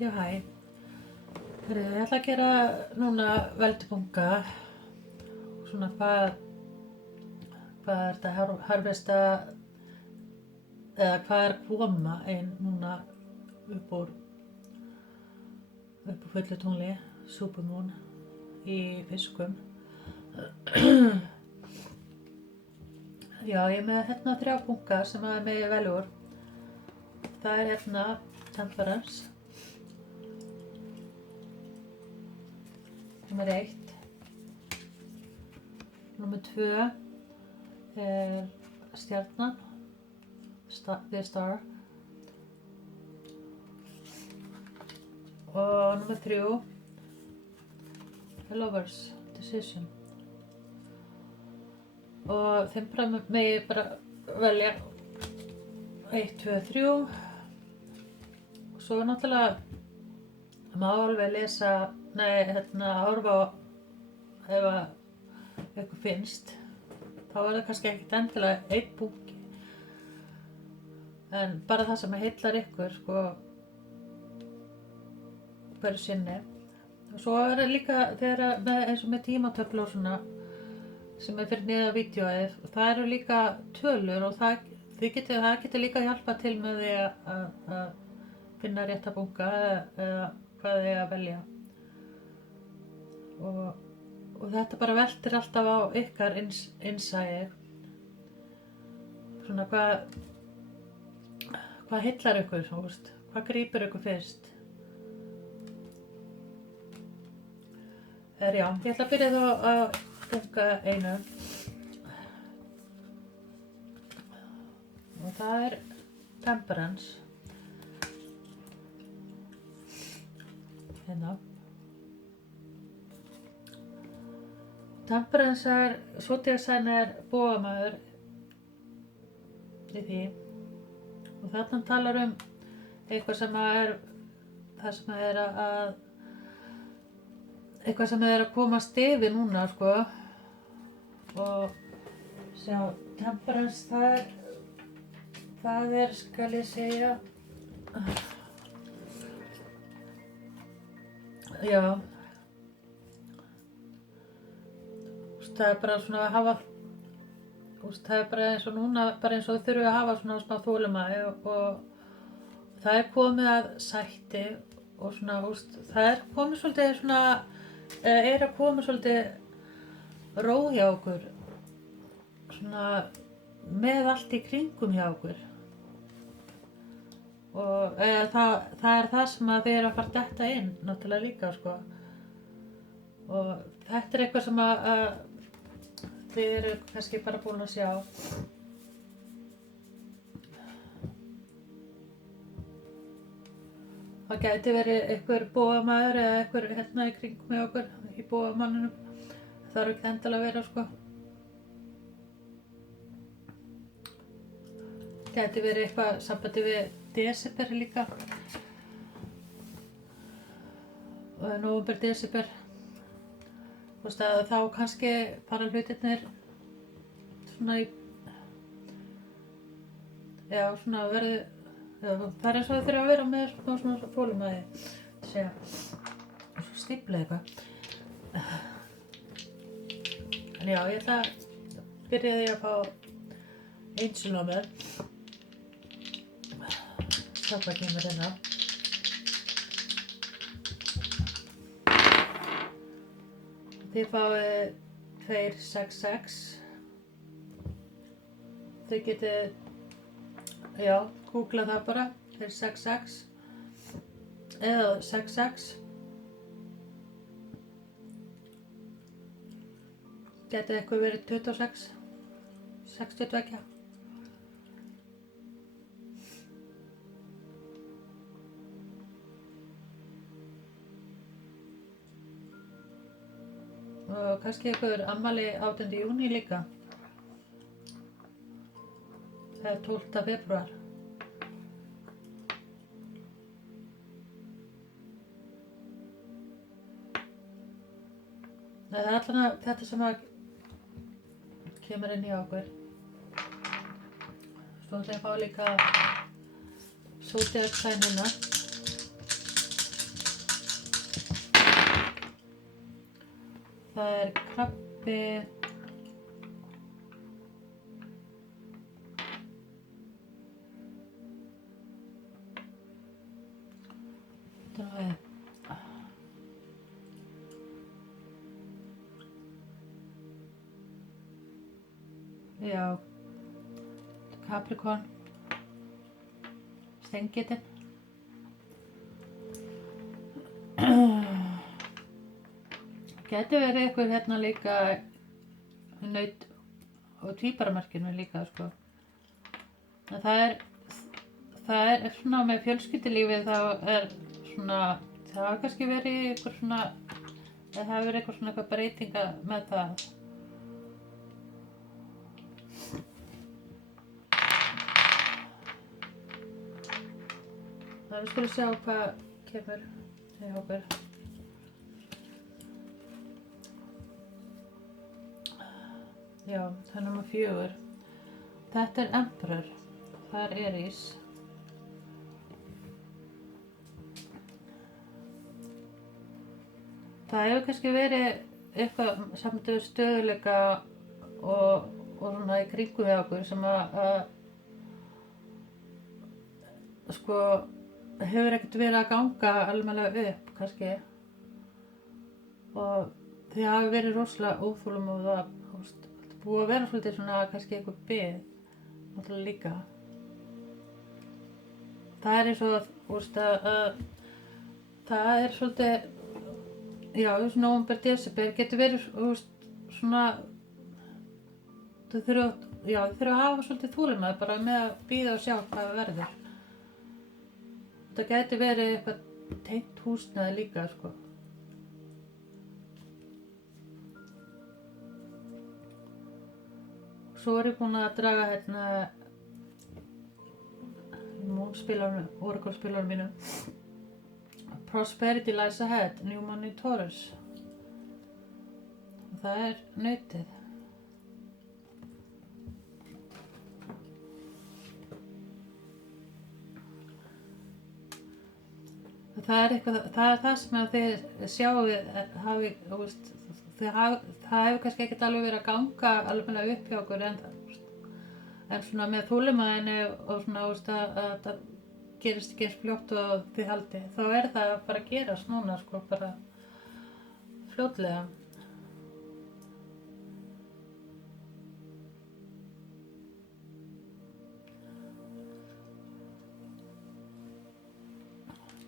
Já, hæ. Ég ætla að gera núna veldibunga. Svona hvað er þetta harvesta eða hvað er að koma inn núna upp úr fullu tungli, supermoon í fiskum. Já, ég er með hérna 3 bunga sem er með vel úr. Það er hérna Temperance. Númer 1. Númer 2 er stjarnan, The Star. Og númer 3 er Lovers Decision. Og þeim megi bara velja 1, 2, 3. Og svo náttúrulega má alveg lesa, horfa á ef eitthvað finnst. Þá er það kannski ekkert endilega 1 bunki. En bara það sem heillar ykkur, sko, hverju sinni. Og svo er það líka eins og með tímatöflu og svona, sem fyrir niður vídeóið. Það eru líka tölur og það getur líka hjálpa til með því að finna rétta bunka eða hvað þið að velja. Og þetta bara veltir alltaf á ykkar innsæi. Svona hvað heillar ykkur, hvað grípur ykkur fyrst. Já, ég ætla að byrja þá að bunka einu. Og það er Temperance. Hérna. Temperance zodiac sign bogamaður í því. Og þarna talar eitthvað sem er að komast yfir núna, sko. Og sjá, Temperance, það er, skal ég segja, já, það er bara svona að hafa, það er bara eins og núna, bara eins og þau þurfi að hafa svona smá þolinmæði og það er komið að sætti og svona, það er komið svolítið svona, er að koma svolítið ró hjá okkur, svona með allt í kringum hjá okkur. Og það er það sem að þið eru að fara að detta inn, náttúrulega líka, sko. Og þetta er eitthvað sem að þið eru kannski bara búin að sjá. Það gæti verið einhver bogamaður eða einhver hérna í kringum með okkur í bogamanninum. Það þarf ekki endilega að vera, sko. Gæti verið eitthvað sambandi við desember líka. Og nóvember, desember. Þá kannski fara hlutirnir svona svona verði, það er eins og þau þurfa að vera með svona þolinmæði. Og svo stífla eitthvað. En já, ég ætla að byrja því að fá Angel á mér. Hvað kemur hérna. Þið fáið 266. Þið getið, já, googla það bara, 266 eða 66. Getið eitthvað verið 26, 62. Og kannski einhver afmæli 18. júní líka. Það er 12. febrúar. Það er allavega þetta sem að kemur inn í okkur. Svo ætla ég að fá líka zodiac signina. það er krabbi, já, kaprikorn, steingeitin. Gæti verið eitthvað hérna líka naut og tvíbaramerkinu líka sko. En það er svona með fjölskyldulífið þá er svona, það hafa kannski verið eitthvað svona, það hafa verið eitthvað svona eitthvað breytinga með það. Það við skulum sjá hvað kemur hjá okkur. Já, það er númer 4. Þetta er Emperor, það er Aries. Það hefur kannski verið eitthvað samt stöðuleika og svona í kringum við okkur sem að sko hefur ekkert verið að ganga almennilega upp kannski. Og þið hafi verið rosalega óþolinmóð og það búið að vera svolítið svona kannski eitthvað bið náttúrulega líka. Það er eins og að það er svolítið, já, nóvember, desember getur verið svona, þau þurfa að hafa svolítið þolinmæði bara með að bíða og sjá hvað verður. Það gæti verið eitthvað tengt húsnæði líka sko. Svo er ég búin að draga hérna Oracle-spilaranum mínum. Prosperity lies ahead, New Moon in Taurus. Og það er nautið. Það er það sem að þið sjáið það hefur kannski ekkert alveg verið að ganga alveg upp hjá okkur en svona með þolinmæðinni og svona að það gerist ekki eins fljótt og þið haldið, þá er það bara að gerast núna sko, bara fljótlega.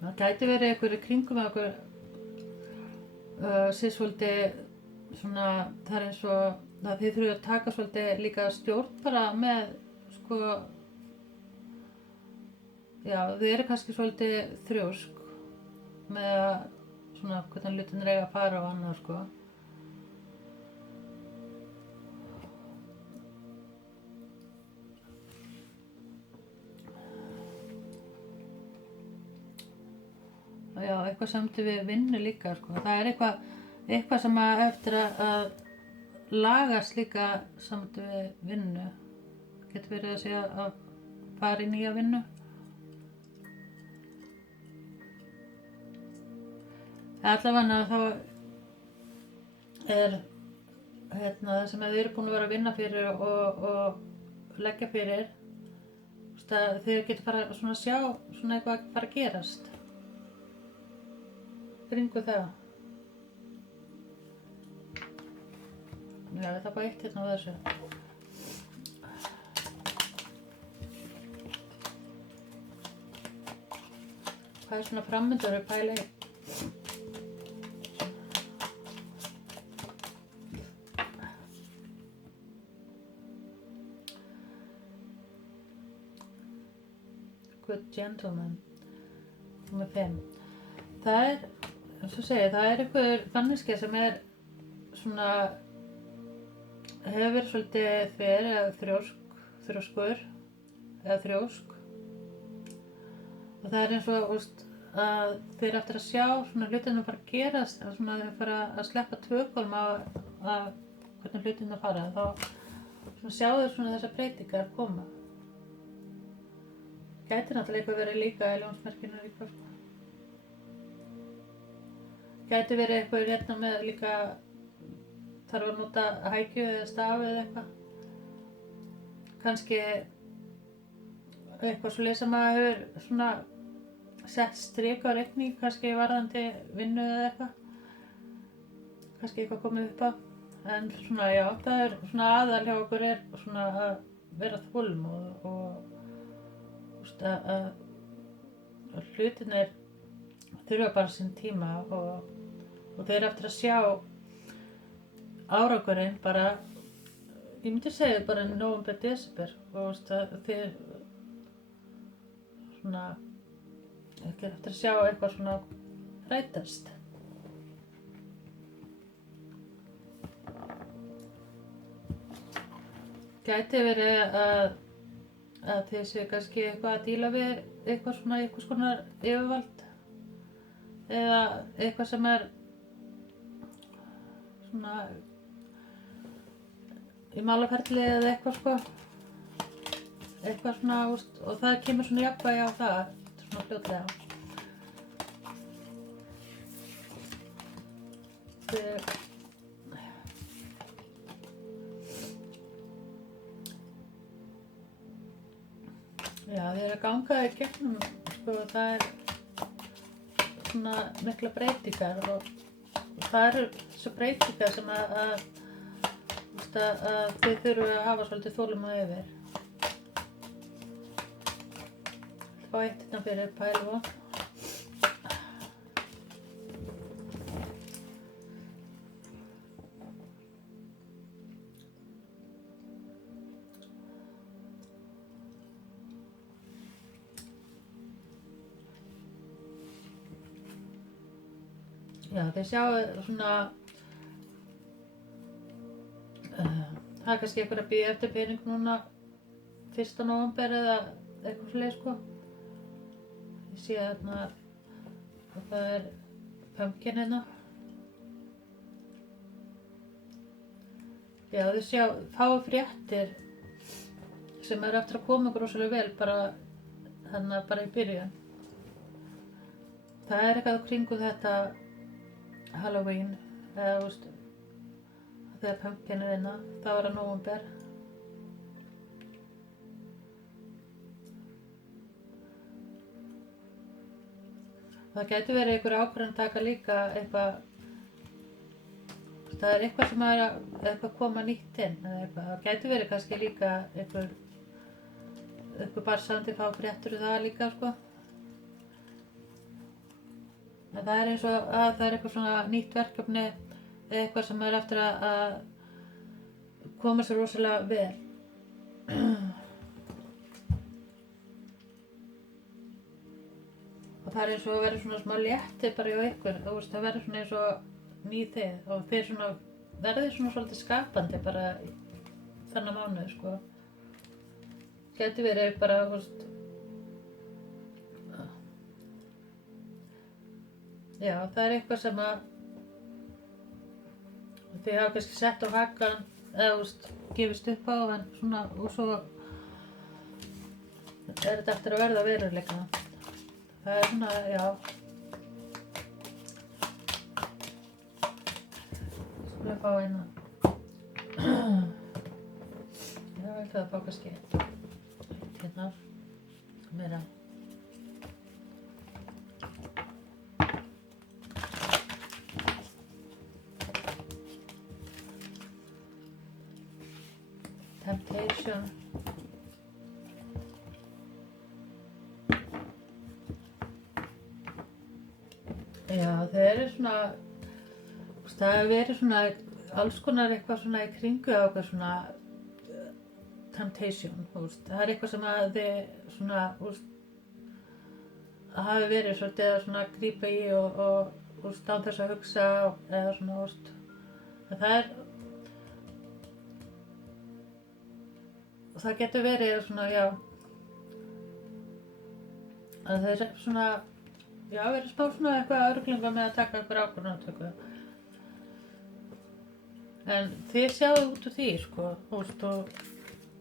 Það gæti verið einhverju kringum með okkur sér svolítið svona, það er eins og að þið þurfum að taka svolítið líka stjórn bara með sko, já, þið eru kannski svolítið þrjósk með að svona hvernig hlutin eiga að fara og annað sko. Já, eitthvað samtíð við vinnu líka sko. Það er eitthvað sem eftir að lagast líka samtíð við vinnu. Getur verið að segja að fara í nýja vinnu. Allavega þá er það sem þið eru búin að vera að vinna fyrir og leggja fyrir. Þið getur fara svona að sjá svona eitthvað að fara að gerast. Kringu það. Já, það er bara eitt hérna á þessu. Hvað er svona framundan að pæla í? Good Gentleman. Númer 5. Það er, eins og segja, það er einhver manneskja sem er svona, hefur verið svolítið þver eða þrjóskur eða þrjósk. Og það er eins og að þeir eru eftir að sjá svona hlutina fara að gerast, eða svona þeir fara að sleppa tökum af hvernig hlutina fara. Þá svona sjá þeir svona þessar breytingar koma. Gæti náttúrulega eitthvað verið líka í ljónsmerkinu líka sko. Gæti verið eitthvað hérna með líka þarf að nota hækju eða staf eða eitthvað. Kannski eitthvað svoleiðis sem maður hefur svona sett strik á reikning, kannski varðandi vinnu eða eitthvað. Kannski eitthvað komið upp á. En svona já, það er svona aðal hjá okkur er svona að vera þolinmóð og að hlutirnir þurfa bara sinn tíma og þeir eftir að sjá árangurinn bara, ég myndi segja bara nóvember, desember og þeir svona ekki eftir að sjá eitthvað svona rætast. Gæti verið að þið séu kannski eitthvað að díla við eitthvað svona, einhvers konar yfirvald eða eitthvað sem er svona í málaferli eða eitthvað sko, eitthvað svona og það kemur svona jafnvægi á það svona fljótlega. Já, þið að ganga í gegnum, sko, það er svona mikla breytingar og það eru þessu breytingar sem að þið þurfum að hafa svolítið þolinmæði yfir. Fá eitt hérna fyrir pælu. Já, þið sjáu svona, það er kannski einhver að bíða eftir pening núna 1. nóvember eða eitthvað svoleiðis sko. Ég sé þarna að það er pumpkin hérna. Já, þið fáu fréttir sem eru eftir að koma rosalega vel bara í byrjun. Það er eitthvað kringum þetta Halloween eða þegar pumpkin er hérna, það var að nóvember. Það gæti verið einhver ákvörðun taka líka eitthvað, það er eitthvað sem er eitthvað koma nýtt inn eða eitthvað, það gæti verið kannski líka einhver barsandi fá fréttur það líka sko. En það er eins og að það er eitthvað svona nýtt verkefni eða eitthvað sem er eftir að koma sér rosalega vel. Og það er eins og að vera svona smá létti bara hjá ykkur, það verður svona eins og ný þið og þeir svona verður svona svolítið skapandi bara þennan mánuð sko. Gæti verið bara, já, það er eitthvað sem að þið hafa kannski sett á hakann eða gefist upp á en svona og svo er þetta eftir að verða veruleika. Það er svona, já. Skulum við fá eina. Já, ég ætla að fá kannski hérna meira. Temptation. Já, þeir eru svona, það hefur verið svona alls konar eitthvað svona í kringu á eitthvað svona temptation, það er eitthvað sem að þið svona, hafi verið svolítið að svona grípa í og án þess að hugsa eða svona, en það er, það getur verið svona, já, að þeir svona, já, verið spá svona eitthvað örglinga með að taka einhver ákvörðunartöku. En þið sjáu út úr því, sko, og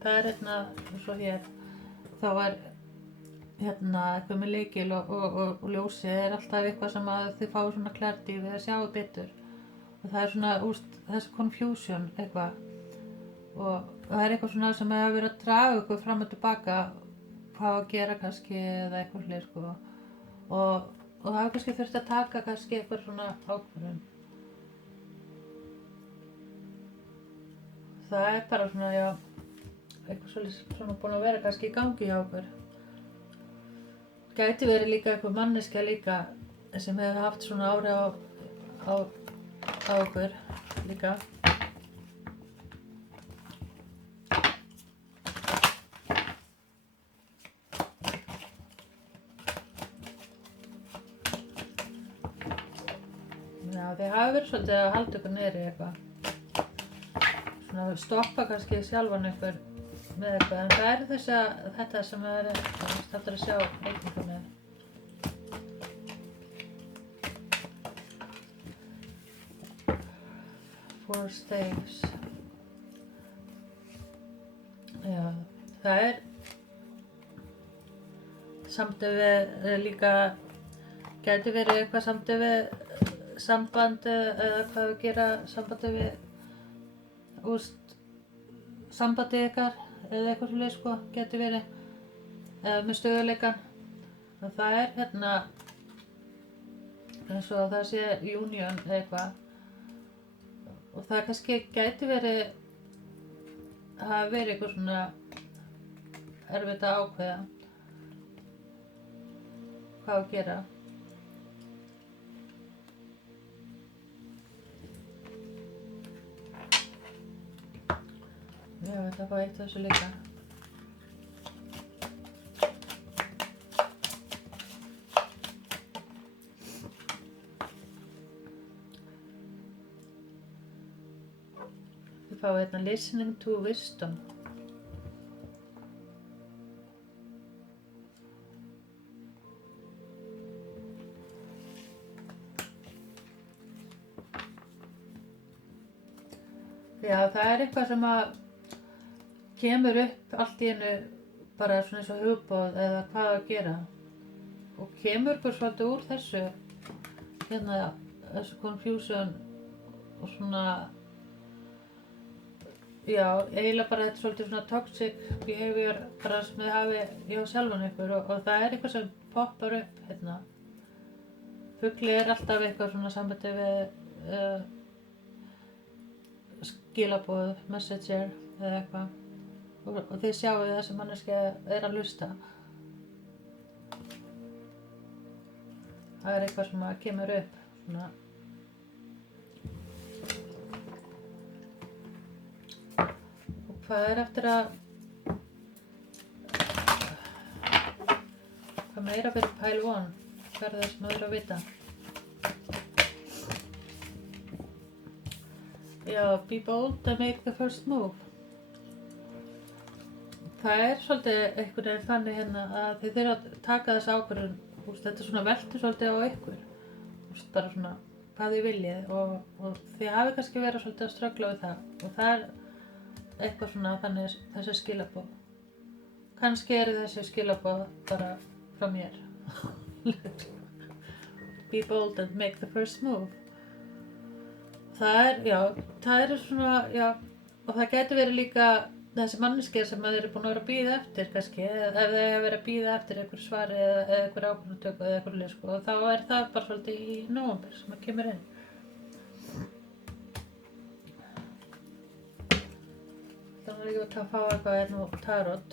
það er hérna, eins og hér, þá er hérna eitthvað með lykil og ljósið er alltaf eitthvað sem að þið fáu svona klært í því að sjáu betur. og það svona þessi confusion eitthvað og það eitthvað svona sem hefur verið að draga ykkur fram og tilbaka hvað að gera kannski eða eitthvað slið sko og það hefur kannski þurft að taka kannski eitthvað svona ákvörðun. Það bara svona, já, eitthvað svolítið svona búin að vera kannski í gangi hjá okkur. Gæti verið líka eitthvað manneskja líka sem hefur haft svona áhrif á okkur líka. Já, þið hafa verið svolítið að halda ykkur niðri eitthvað. Svona stoppa kannski sjálfan ykkur með eitthvað, en það þetta sem það aftur að sjá reikningunni. Four staves. Já, það samtöf við líka, gæti verið eitthvað samtöf við samband eða hvað við gera sambandi við sambandi ykkar eða eitthvað svolítið sko, geti verið eða með stöðuleikan. Það hérna eins og það sé union eða eitthvað og það kannski gæti verið að vera eitthvað svona erfitt að ákveða hvað að gera. Já, þetta fá eitt af þessu líka. Þið fá hérna listening to wisdom. Já, það eitthvað sem að kemur upp allt í einu bara svona eins og hugboð eða hvað að gera og kemur ykkur svolítið úr þessu hérna þessu confusion og svona já, eiginlega bara þetta svolítið svona toxic behavior bara sem þið hafi hjá sjálfan ykkur og það eitthvað sem poppar upp hérna. Fugli alltaf eitthvað svona sambandi við skilaboð, messenger eða eitthvað og þið sjáu það sem manneskja að hlusta. Það eitthvað sem að kemur upp svona. Og hvað eftir að hvað meira fyrir pile one? Hvað það sem að vita? Já, be bold and make the first move. Það svolítið einhvern veginn þannig hérna að þið þurfa að taka þessa ákvörðun, þetta svona veltur svolítið á ykkur, bara svona hvað þið viljið og þið hafi kannski verið svolítið að ströggla við það og það eitthvað svona þannig þessi skilaboð. Kannski þessi skilaboð bara frá mér. Be bold and make the first move. Það svona, já, og það getur verið líka þessi manneskja sem þeir eru búin að vera að bíða eftir kannski, ef þeir hafa verið að bíða eftir einhver svari eða einhver ákvörðunartöku eða einhver leið sko, og þá það bara svolítið í nóvember sem að kemur inn. Þannig að ég að fá eitthvað nú tarot.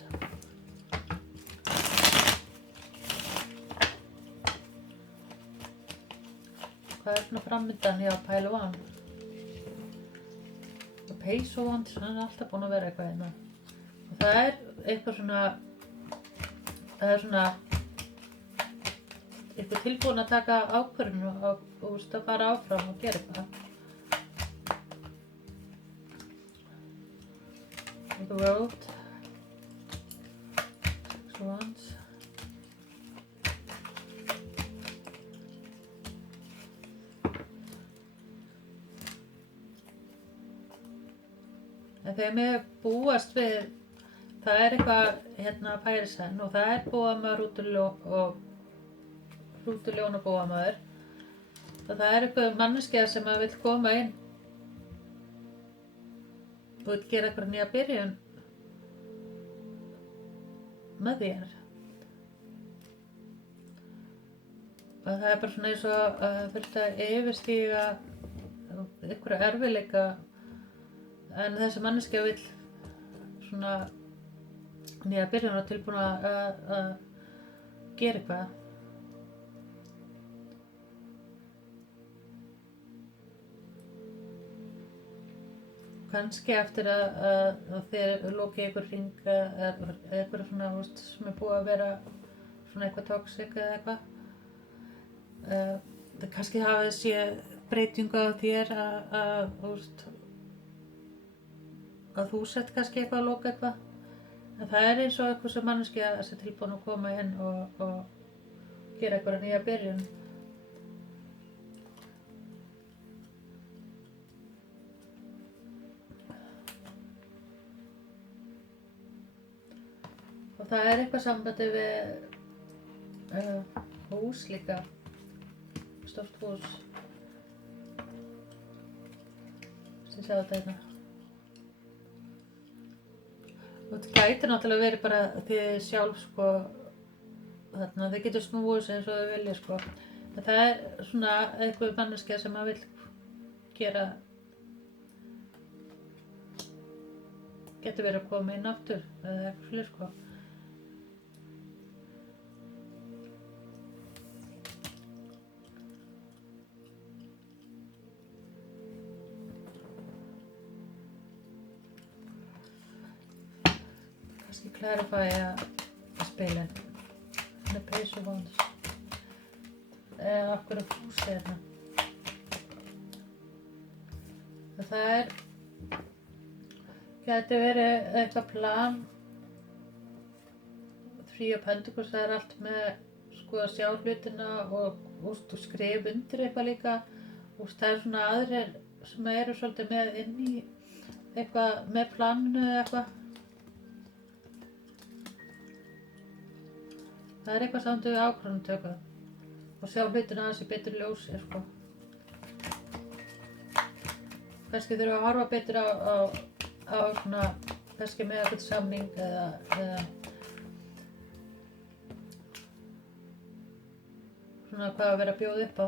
Hvað svona framöndan hjá pile one? Page of Wands, hann alltaf búinn að vera eitthvað hérna. Og það eitthvað svona, það svona eitthvað tilbúin að taka ákvörðun og að fara áfram og gera eitthvað. The World, Six of Wands. En þegar mér búast við, það eitthvað hérna Færisenn og það búamaður rútuljón og búamaður það er eitthvað manneskja sem að vill koma inn og vill gera eitthvað nýja byrjun með þér. Og það er bara svona eins og þurft að yfirstíga einhverja erfiðleika, en þessi manneskja vill svona nýja byrjun og tilbúin að gera eitthvað. Kannski eftir að þið lokið ykkur hring eða eitthvað svona sem er búið að vera svona eitthvað toxic eða eitthvað. Það kannski hafið séð breytingu á þér að þú sett kannski eitthvað að loka eitthvað. En það er eins og eitthvað sem manneskja sé tilbúin að koma inn og gera eitthvað nýja byrjun. Og það er eitthvað sambandi við hús líka, stórt hús. Ég sjá þetta hérna. Og þetta gæti náttúrulega verið bara þið sjálf sko, þarna þið getur snúið sig eins og þið viljið sko. En það er svona eitthvað manneskja sem maður vill gera, getur verið að koma inn aftur eða eitthvað fyrir sko. Clarify spilin the page of wands af hverju húsi hérna. Það gæti verið eitthvað plan. Three of Pentacles, það er allt með sko að sjá hlutina og skrifa undir eitthvað líka. Það er svona aðrir sem eru svolítið með inn í eitthvað með planinu eða eitthvað. Það er eitthvað samt við ákvörðunartöku og sjá hlutina aðeins í betur ljósi sko. Kannski þurfum við að horfa betur á svona, kannski með eitthvað samning eða svona hvað að vera að bjóða upp á.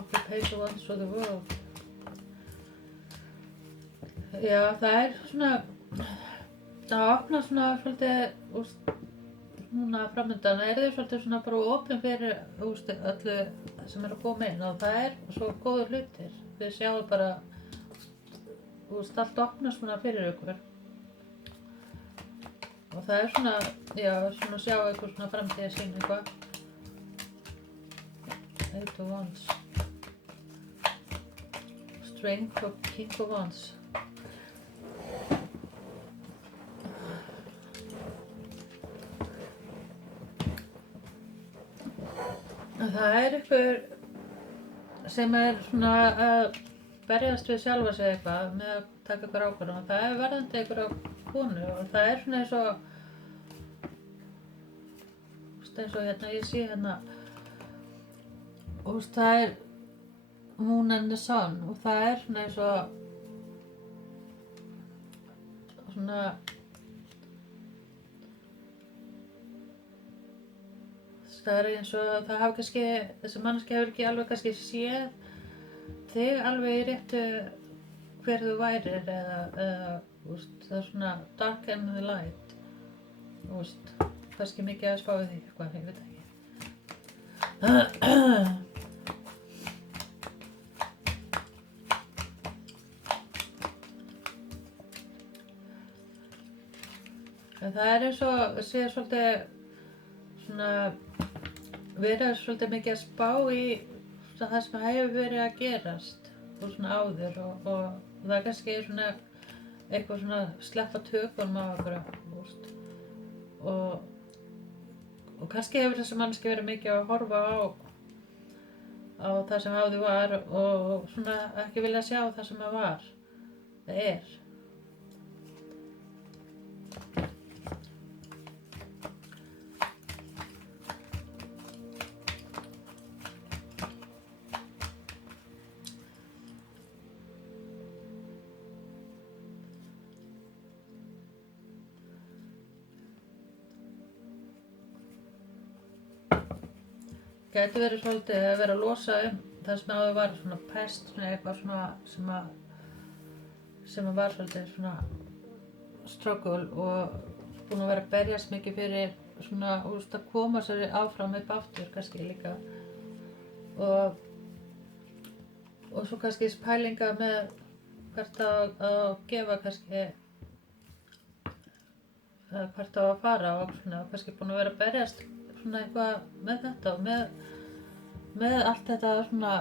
Okay, page of wands for the world. Já, það er svona það opnar svona svolítið núna framöndan þið svolítið svona bara opin fyrir öllu sem að koma inn og það er svo góður hlutir. Við sjáum bara allt opnar svona fyrir ykkur og það er svona, já, svona sjá ykkur svona framtíðarsýn eitthvað. Eight of Wands, Strength og King of Wands. Það er einhver sem er svona að berjast við sjálfa sig eitthvað með að taka ykkur ákvörðun og það er verðandi ykkur á konu og það er svona eins og hérna ég sé hérna og það er Moon and the Sun og það er svona eins og svona það er eins og það hafa kannski, þessi manneskja hefur ekki alveg kannski séð þig alveg í réttu hver þú værir eða það er svona dark and the light kannski mikið að spá við því eitthvað, ég veit ekki. En það er eins og sé svolítið svona verið svolítið mikið að spá í það sem hefur verið að gerast og svona áður og það er kannski svona eitthvað svona sleppa tökunum á okkur og kannski hefur þessi manneskja verið mikið að horfa á það sem áður var og svona ekki vilja sjá það sem það var, það er. gæti verið svolítið að vera að losa það sem áður var svona pest, svona eitthvað svona sem var svolítið svona struggle og búin að vera að berjast mikið fyrir svona, að koma sér áfram upp aftur kannski líka og svo kannski pælinga með hvert að gefa kannski hvert á að fara og svona kannski búin að vera að berjast svona eitthvað með þetta og með allt þetta svona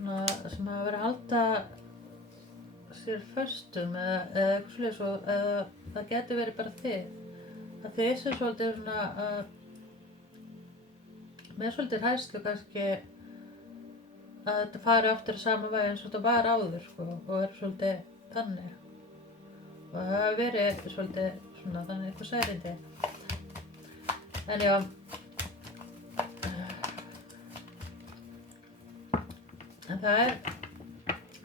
sem að vera að halda sér föstum eða eitthvað svoleiðis og það geti verið bara að þið sem svolítið svona með svolítið hræðslu kannski að þetta fari aftur sama veginn eins og þetta var áður sko, og svolítið þannig og það hafi verið svolítið svona þannig eitthvað særindi en já en það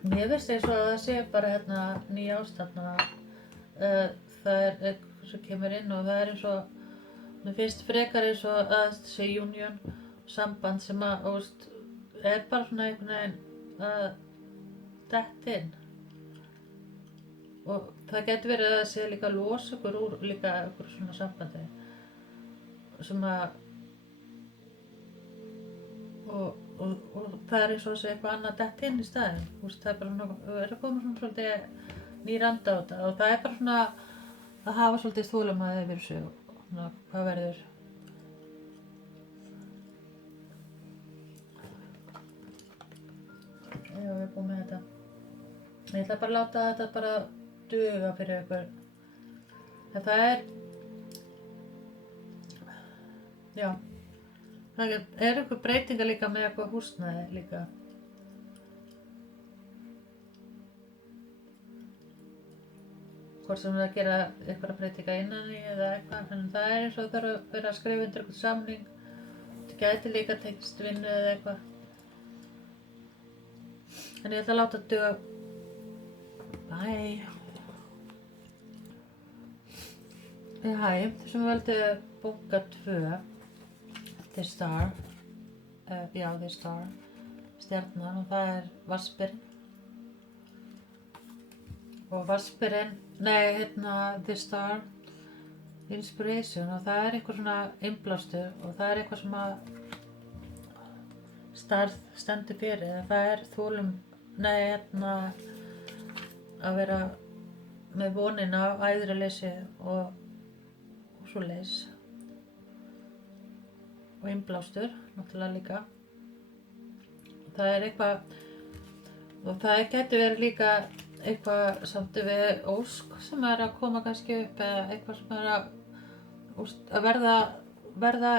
mér finnst eins og að það sé bara hérna ný ástand það eitthvað sem kemur inn og það eins og mér finnst frekar eins og að þessi union samband sem að bara svona einhvern veginn að detta inn og það getur verið að það sé líka að losa ykkur úr líka ykkur svona sambandi sem að og það eins og að sé eitthvað annað detta inn í staðinn það bara svona, að koma svona svolítið nýr anda á þetta og það bara svona að hafa svolítið þolinmæði yfir þessu og hvað verður já, við erum búin með þetta ég ætla bara að láta þetta bara duga fyrir ykkur en það já það ykkur breytingar líka með eitthvað húsnæði líka hvort sem það gera eitthvað breytingar innan í eða eitthvað en það eins og þarf að vera að skrifa undir eitthvað samning það gæti líka tekst vinnu eða eitthvað en ég ætla að láta duga bye hæ, þessum veldu bunga 2 The Star já, The Star stjarnan og það Vaspirinn og Vaspirinn The Star Inspiration og það eitthvað svona innblástur og það eitthvað sem að starf stendur fyrir það þolum að vera með vonina á æðruleysi og svoleiðis og innblástur náttúrulega líka það eitthvað og það getur verið líka eitthvað samt við ósk sem að koma kannski upp eða eitthvað sem að verða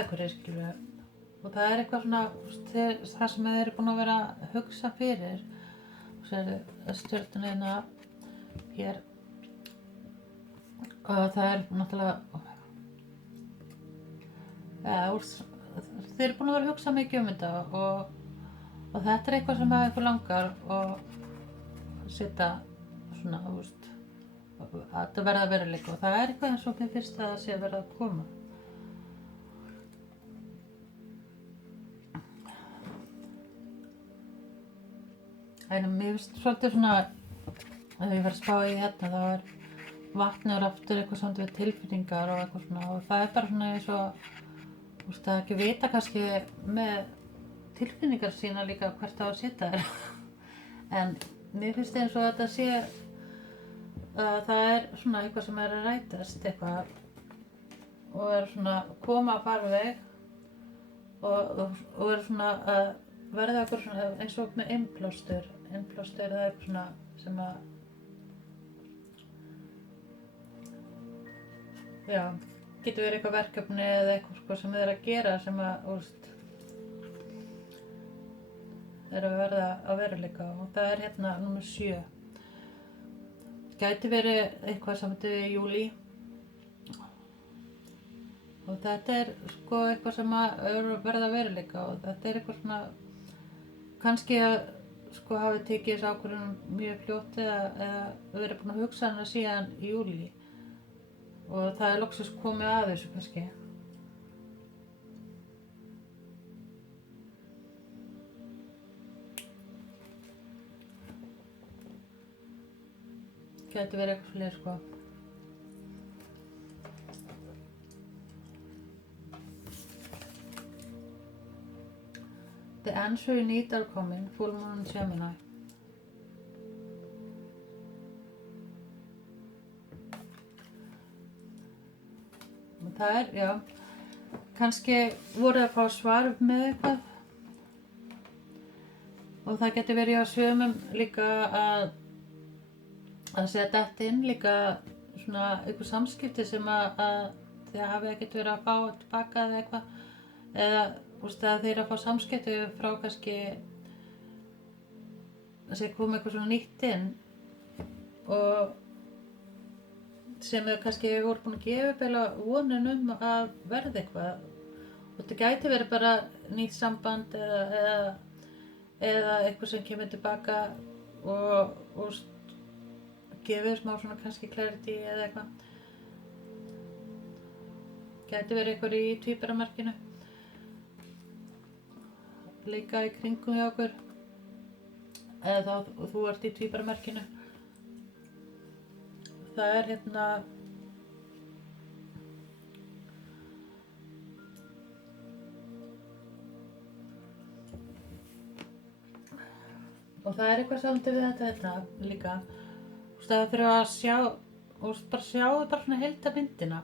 einhverju skilur og það eitthvað svona það sem þeir eru búin að vera að hugsa fyrir og svo stjörnuna hér og það náttúrulega þeir eru búin að vera að hugsa mikið þetta og þetta eitthvað sem að ykkur langar og setja svona að þetta verða að veruleika og það eitthvað eins og mér finnst að það sé að verða að koma en mér finnst svolítið svona ef ég var að spá í hérna þá vatnið aftur eitthvað samt við tilfinningar og eitthvað svona og það bara svona eins og það ekki vita kannski með tilfinningar sína líka hvert á að setja þér en mér finnst eins og þetta sé að það svona eitthvað sem að rætast eitthvað og svona koma að farveg og svona að verða eitthvað svona eins og með innblástur það eitthvað svona sem að já getur verið eitthvað verkefni eða eitthvað sem þið eru að gera sem að eru að verða að veruleika og það hérna númer 7 gæti verið eitthvað samt við júlí og þetta eitthvað sem að verða að veruleika og þetta eitthvað svona kannski að hafi tekið þessu ákvörðun mjög fljótt eða verið búin að hugsa hana síðan í júlí og það loksins komið að þessu kannski Gæti verið eitthvað svoleiðis sko. The answer you need are coming, full moon Gemini. Og það já, kannski voru að fá svar með eitthvað. Og það getur verið á sumum líka að setja þetta inn líka svona einhver samskipti sem að þið hafið ekkert verið að fá tilbaka eða eitthvað. Eða að þeir að fá samskipti frá kannski að segja koma eitthvað svona nýtt inn og sem þau kannski voru búin að gefa upp eða vonin að verða eitthvað og þetta gæti verið bara nýtt samband eða eitthvað sem kemur tilbaka og gefur smá svona kannski clarity eða eitthvað. Gæti verið eitthvað í tvíburamerkinu líka í kringum hjá okkur eða þá þú ert í tvíburamerkinu. Það hérna og það eitthvað samt við þetta líka. Það þurfa að sjá bara svona heildarmyndina.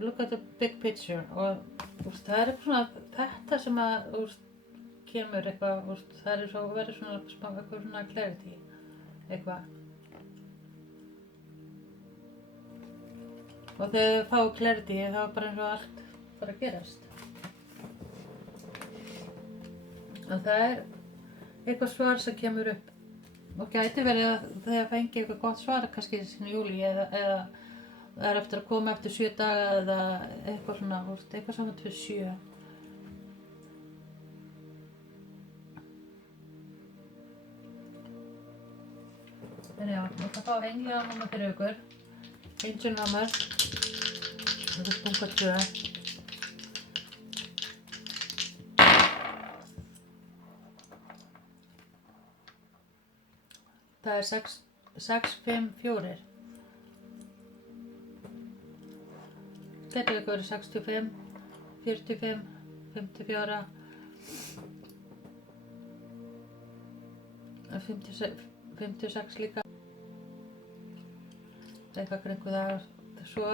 Look at the big picture og það eitthvað svona þetta sem að kemur eitthvað, það svo verður svona eitthvað svona clarity eitthvað. Og þegar þau fá clarity þá bara eins og allt bara gerast. Og það eitthvað svar sem kemur upp og gæti verið að þegar fengi eitthvað gott svar kannski í júlí eða það eftir að koma eftir 7 daga eða eitthvað svona, eitthvað saman fyrir 7. Já, og það fá englanáma fyrir ykkur. Angel-námar. Þetta bunga 2. Það 6, 5, 4. Þetta ykkur verið 65, 45, 54, 56 líka. Eitthvað kringu það. Svo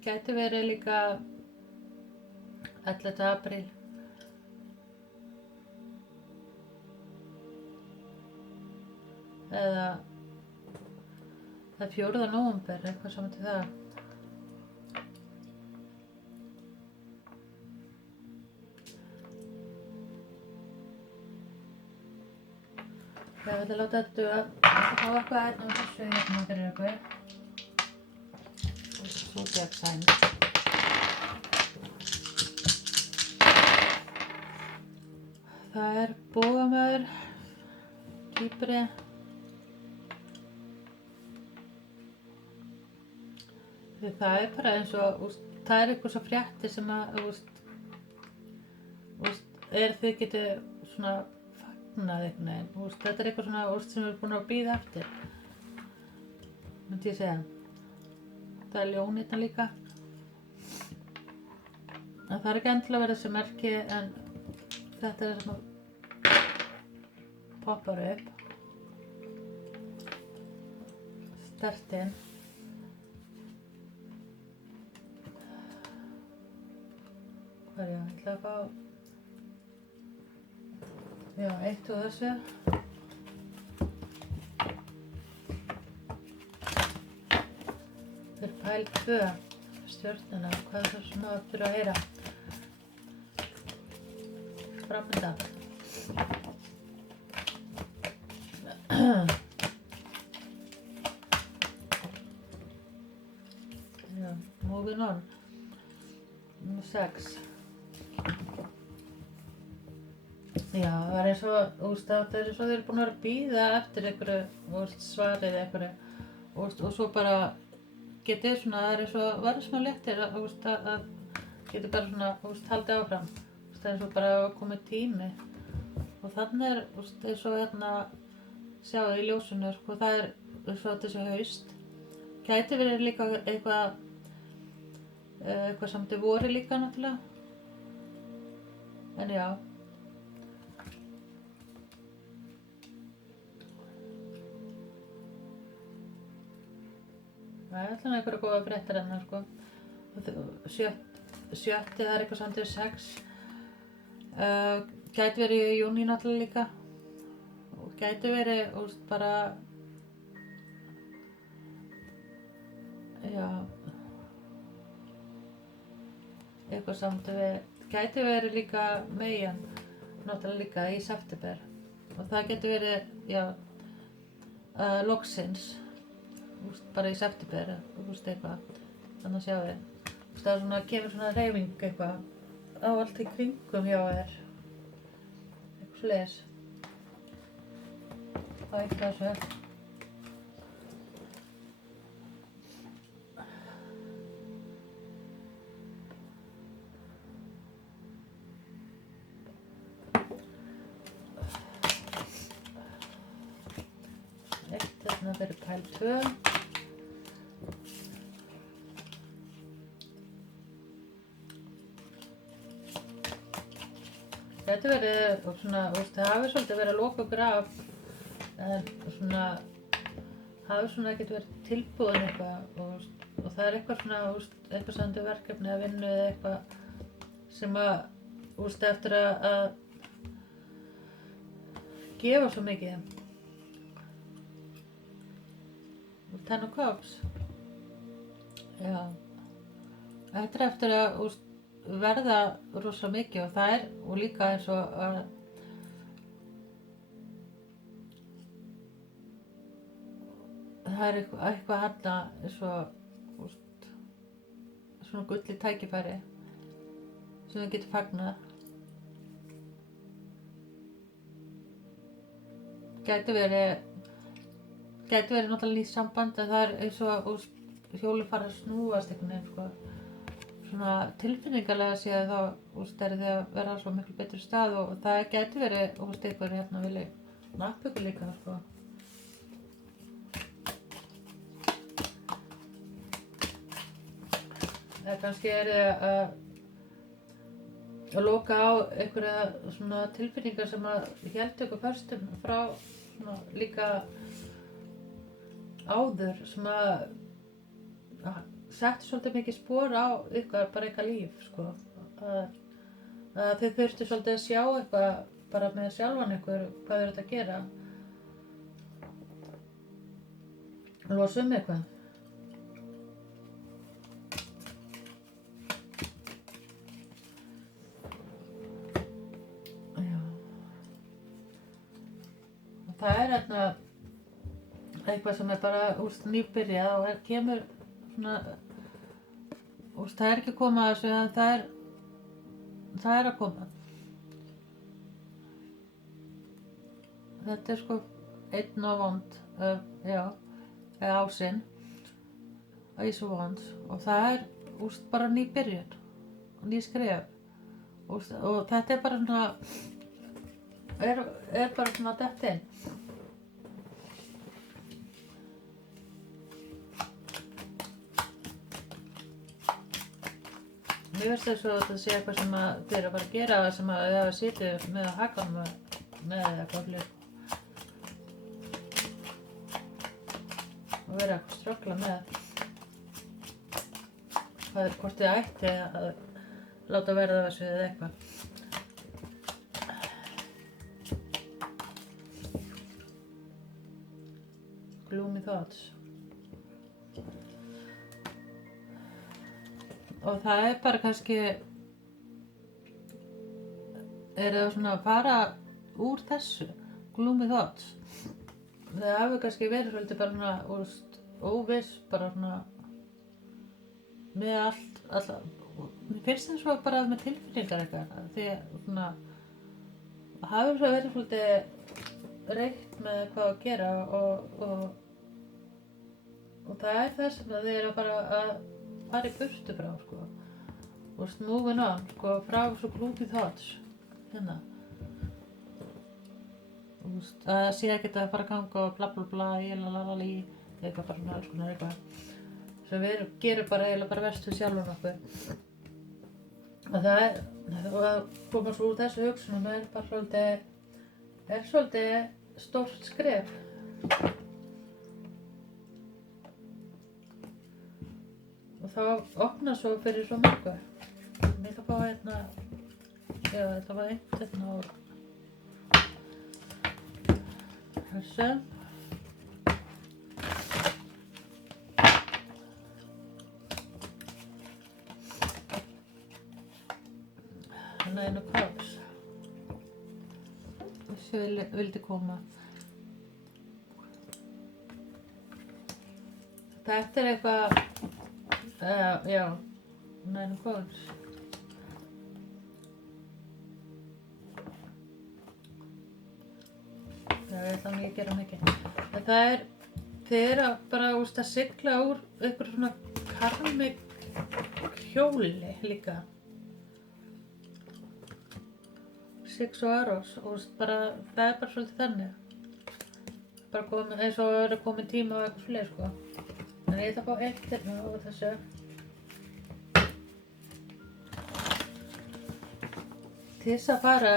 gæti verið líka 11. apríl. Eða það 4. nóvember, eitthvað saman til það. Ég ætla að láta þetta duga. Ég ætla að fá eitthvað hérna á þessu hérna fyrir ykkur. Zodiac sign. Það bogamaður, Kýpri. Það bara eins og, það eitthvað svo fréttir sem að, þið getið svona fagnað einhvern veginn. Þetta eitthvað svona sem við erum búin að bíða eftir, myndi ég segja. Það ljón hérna líka. En það ekki endilega að vera þessi merki en þetta það sem poppar upp. Stertinn. Hvað ég ætla að fá? Já, 1 og þessu. Fyrir pæl 2, stjörnuna, hvað það sem það þurfa að heyra. Framöndan. Já, moving on. Númer 6. Já, það eins og, það eins og þeir eru búin að vera að bíða eftir einhverju, svarið einhverju, og svo bara getið svona, það eins og verður svona léttir að getið bara svona, haldið áfram. Það eins og bara komið tími. Og þannig eins og hérna, sjáðu í ljósinu, það svo þessi haust. Gæti verið líka eitthvað samt í vori líka náttúrulega. En já. Það er alltaf einhverja góða fréttir enn sko. Sjötti það er eitthvað samt yfir 6. Gæti verið í júní náttúrulega líka. Og gæti verið bara já eitthvað samt gæti verið líka megin náttúrulega líka í september og það gæti verið já loksins bara í september eitthvað þannig að sjá þið það er svona kemur svona hreyfing eitthvað á allt í kringum hjá þér eitthvað svoleiðis það er eitthvað þessu Þarna fyrir pæl 2. Þetta verið svona, það hafi svolítið verið að loka okkur af en svona hafi svona ekkert verið tilbúin eitthvað og það er eitthvað svona eitthvað samt verkefni að vinna eða eitthvað sem að eftir að gefa svo mikið. Ten of Cups. Já. Þetta er eftir að verða rosa mikið og það er og líka eins og að það er eitthvað hérna eins og svona gullið tækifæri sem þú getur fagnað. Gæti verið náttúrulega nýtt samband en það er eins og hjólið fara að snúast einhvern veginn sko. Svona tilfinningarlega séð þá er þið að vera á svo miklu betri stað og það gæti verið einhver hérna vilja nappa ykkur líka sko. Eða kannski er þið að loka á einhverja svona tilfinningar sem að héldu ykkur föstum frá svona líka áður sem að setti svolítið mikið spor á ykkur, bara ykkar líf sko. Að þið þurftu svolítið að sjá eitthvað bara með sjálfan ykkur hvað þið eru að gera losa eitthvað já og það er hérna eitthvað sem er bara nýbyrjað og kemur svona það er ekki að koma að þessu en það er að koma þetta er sko einn og vond já, eða ásinn Ace of Wands og það er bara nýbyrjun og ný skref og þetta er bara svona er bara svona dett inn Mér finnst þess að þetta sé eitthvað sem þið eru að fara að gera sem að þið hafa sitið með að hakanum með eitthvað hlut og vera að ströggla með hvort þið ætti að láta verða þessu eða eitthvað. Gloomy thoughts. Og það er bara kannski það svona að fara úr þessu gloomy thoughts það hafi kannski verið svolítið bara svona óviss bara svona með allt mér finnst eins og bara með tilfinningar eitthvað því svona hafi svo verið svolítið reitt með hvað að gera og það er þess að þið eru bara að fara í burtu frá sko og moving on sko frá svo gloomy thoughts hérna og það sé ekkert að fara að ganga og bla bla bla, lalali, eitthvað bara svona alls konar eitthvað. Svo við gerum bara eiginlega bara verst við sjálfum okkur. Og að koma svo úr þessu hugsunum bara svolítið stórt skref. Og þá opna svo fyrir svo mörgu. Ég ætla að fá hérna, já þetta var hérna og þessu. Þannig einu krops. Þessu vildi koma. Þetta eitthvað, já, einu krops. Já, ég ætla nú að gera mikið. En þið eru bara að sigla úr einhver svona karmik hjóli líka. Six og Arrows og bara, það bara svolítið þannig. Bara komið, eins og eru komin tíma og eitthvað svoleiðis sko. En ég ætla að fá eitt hérna úr þessu. Til þess að fara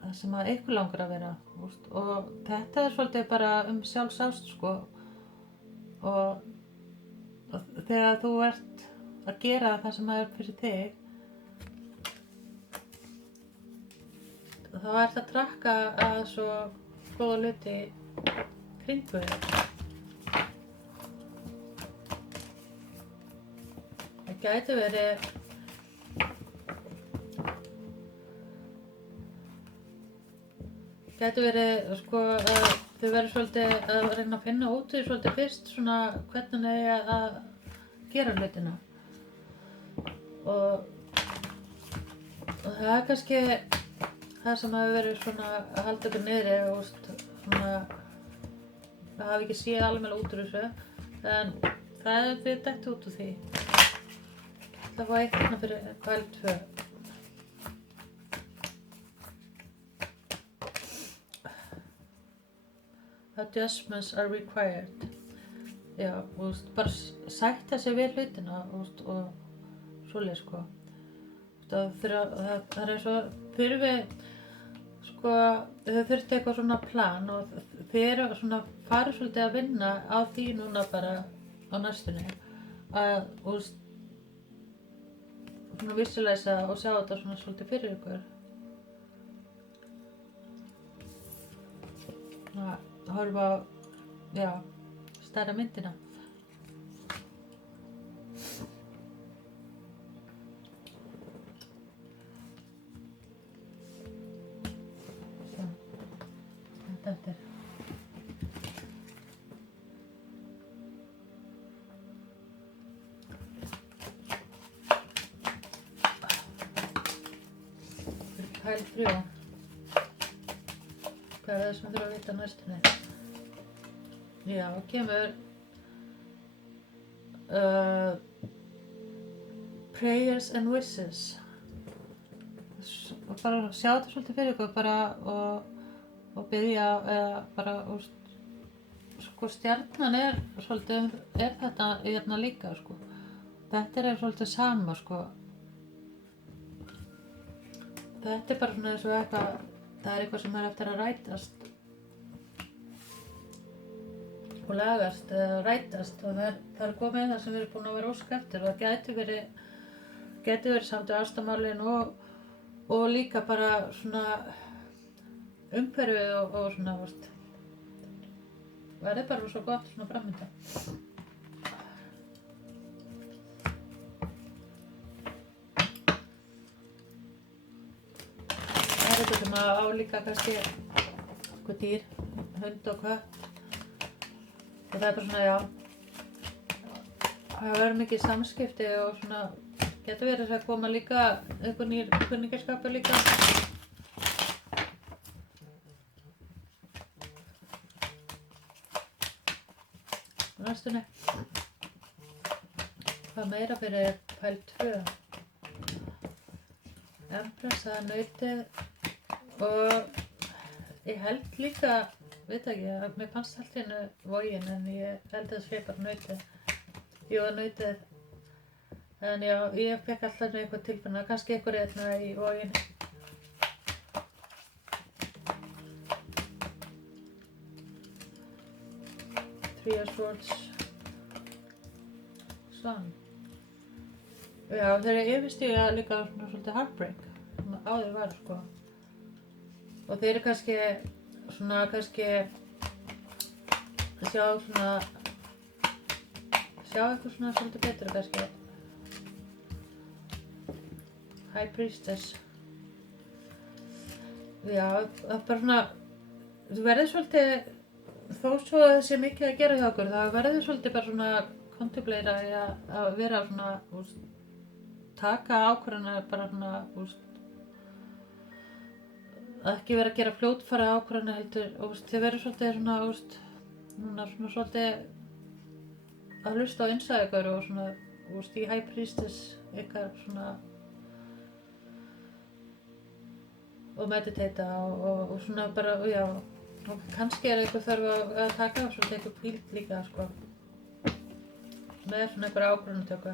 það sem að ykkur langar að vera og þetta svolítið bara sjálfsást sko og þegar þú ert að gera það sem er fyrir þig þá ert að trakka að svo góða hluti kringu þig. Það gæti verið sko að þau verður svolítið að reyna að finna út í svolítið fyrst svona hvernig það er að gera hlutina og það er kannski það sem hafi verið svona að halda ykkur niðri og svona það hafi ekki séð alveg út úr þessu en það er þið dætt út úr því. Það var eitt hérna fyrir kvæl 2. Adjustments are required. Já, bara sætta sig við hlutina og svoleiðis sko. Það er eins og þurfi sko, þau þurfti eitthvað svona plan og þið eru svona farið svolítið að vinna á því núna bara á næstunni að svona visulæsa og sjá þetta svona svolítið fyrir ykkur. Að horfa á, já, stærra myndina. Svo, þetta eftir. Fyrir pæl 3. Hvað er það sem þurfa að vita á næstunni? Já, kemur prayers and wishes og bara sjá þetta svolítið fyrir ykkur bara og biðja bara sko stjarnan er svolítið þetta hérna líka sko þetta er svolítið sama sko þetta er bara svona eins og eitthvað það er eitthvað sem er eftir að rætast og lagast eða rætast og það er komið það sem við erum búin að vera óska eftir og það gæti verið samt í ástamálin og líka bara svona umhverfið og svona það er bara svo gott svona framönda. Það er eitthvað sem á líka kannski eitthvað dýr, hund og kött og það er bara svona, já, það verður mikið samskipti og svona, getur verið að koma líka einhver nýr kunningaskapur líka. Næstunni. Hvað meira fyrir pæl 2? Empress, það er nautið og Ég held líka, veit ekki, að mér fannst allt hérna Vogin en ég held að það sé bara nautið. Jú, nautið. En já, ég fekk alltaf eitthvað tilfinna, kannski eitthvað hérna í Vogin. Three of Swords. Svan. Já, þegar ég yfirstíga líka svona svolítið heartbreak. Svona áður var, sko. Og þeir eru kannski svona, sjá eitthvað svona svolítið betur kannski. High Priestess. Já, það er bara svona, þú verður svolítið, þó svo að það sé mikið að gera hjá okkur, það verður svolítið bara svona kontemplera í að vera svona, taka ákvarðanir bara svona, ekki vera að gera fljótfæra ákvarðanir heldur, þið verður svolítið svona, núna svona svolítið að hlusta á innsæð ykkur og svona, í High Priestess ykkar svona og meditata og svona bara, já, og kannski eitthvað þarf að taka á svolítið eitthvað hvíld líka, sko, með svona eitthvað ákvarðanatöku.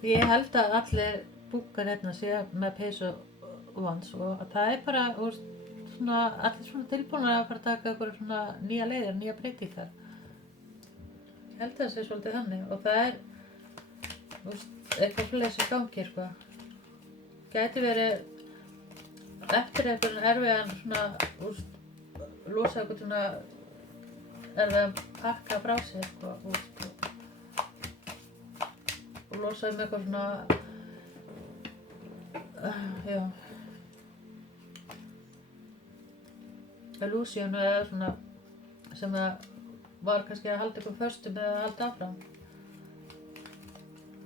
Ég held að allir búkar hérna sé með peysu vans og það er bara, svona, allir svona tilbúinir að fara að taka eitthvað svona nýja leiðir, nýja breytingar. Ég held að það sé svolítið þannig og það er, eitthvað svoleiðis í gangi, sko. Gæti verið eftir einhvern erfiðan svona, losa eitthvað svona erfiðan pakka frá sér, sko, og losa eitthvað svona, já, illusion eða svona sem var kannski að halda ykkur föstum eða að halda áfram.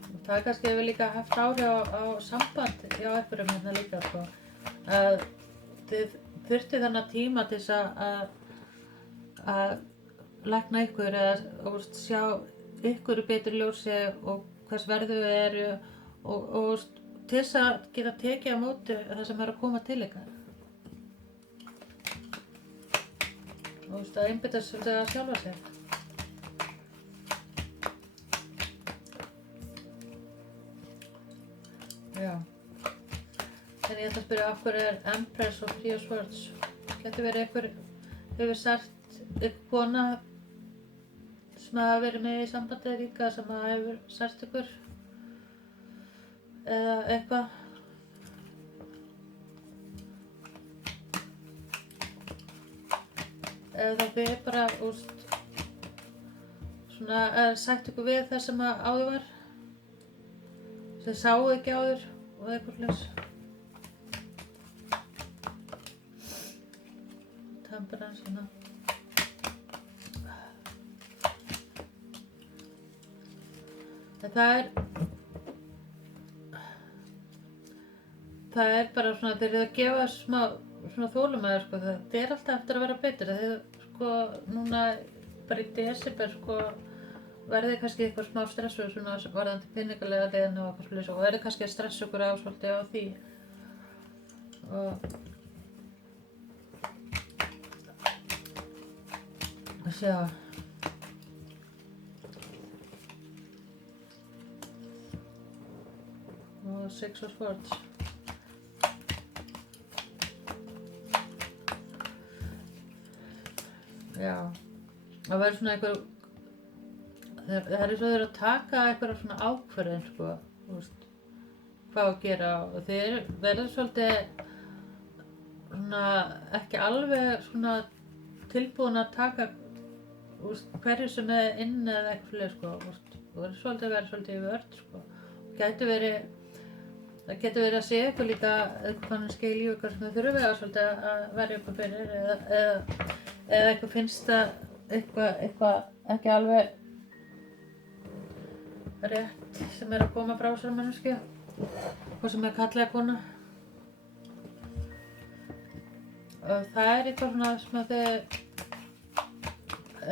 Og það kannski hefur líka haft áhrif á samband hjá einhverjum hérna líka, sko, að þið þurfti þennan tíma til þess að lækna ykkur eða sjá ykkur í betri ljósi og hvers verðu þið eru og til þess að geta tekið á móti það sem að koma til ykkar. Og að einbeita svolítið að sjálfa sig. Já. En ég ætla að spyrja af hverju er Empress og Three of Swords. Getur verið einhver hefur sært ykkur kona sem hafa verið með í sambandi líka sem hefur sært ykkur eða eitthvað. Eða þið bara, svona, sætt ykkur við það sem áður var, sem sáu ekki áður og eitthvað slags. Temperance hérna. En það er bara svona, þeir eru að gefa smá svona þolinmæði, sko, það er alltaf eftir að vera betur. Þegar, sko, núna bara í desember, sko, verðið kannski eitthvað smá stressuð svona varðandi peningalega hliðina og eitthvað svoleiðis og verðið kannski að stressa ykkur á svolítið á því. Og sjá. Og Six of Swords. Já, það verður svona einhver, það er svo þeir að taka einhverja svona ákvörðun, sko, hvað að gera og þeir verður svolítið svona ekki alveg svona tilbúin að taka hverju sem er inn eða eitthvað, sko, og verður svolítið að vera svolítið í vörn, sko. Það getur verið að segja ykkur líka eitthvað skil í ykkur sem þau þurfið að svolítið að verja ykkur fyrir eða eitthvað finnst það eitthvað ekki alveg rétt sem er að koma frá sér manneskju, hvað sem er karl eða kona. Og það er eitthvað svona sem að þið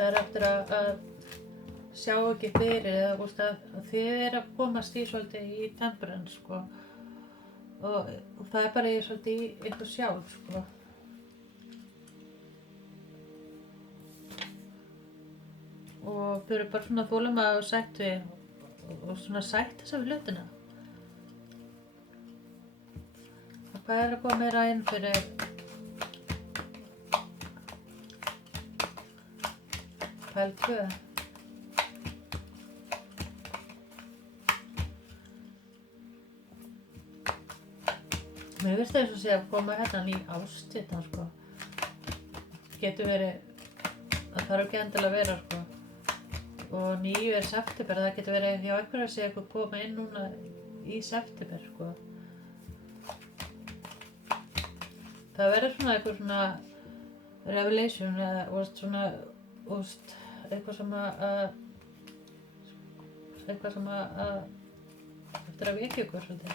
er eftir að sjá ekki fyrir eða þú veist að þið að komast í svolítið í temperance sko og það bara svolítið í ykkur sjálf sko og þau eru bara svona þolinmóð og sætt við og svona sætt þessa við hlutina. Hvað að koma meira inn fyrir pæl 2? Mér finnst það eins og sé að koma hérna ný ást sko. Getur verið, það þarf ekki endilega að vera sko. Og 9 september, það getur verið hjá einhverju að sé eitthvað koma inn núna í september sko. Það verður svona eitthvað svona revelation eða svona eitthvað sem eftir að vekja ykkur svolítið.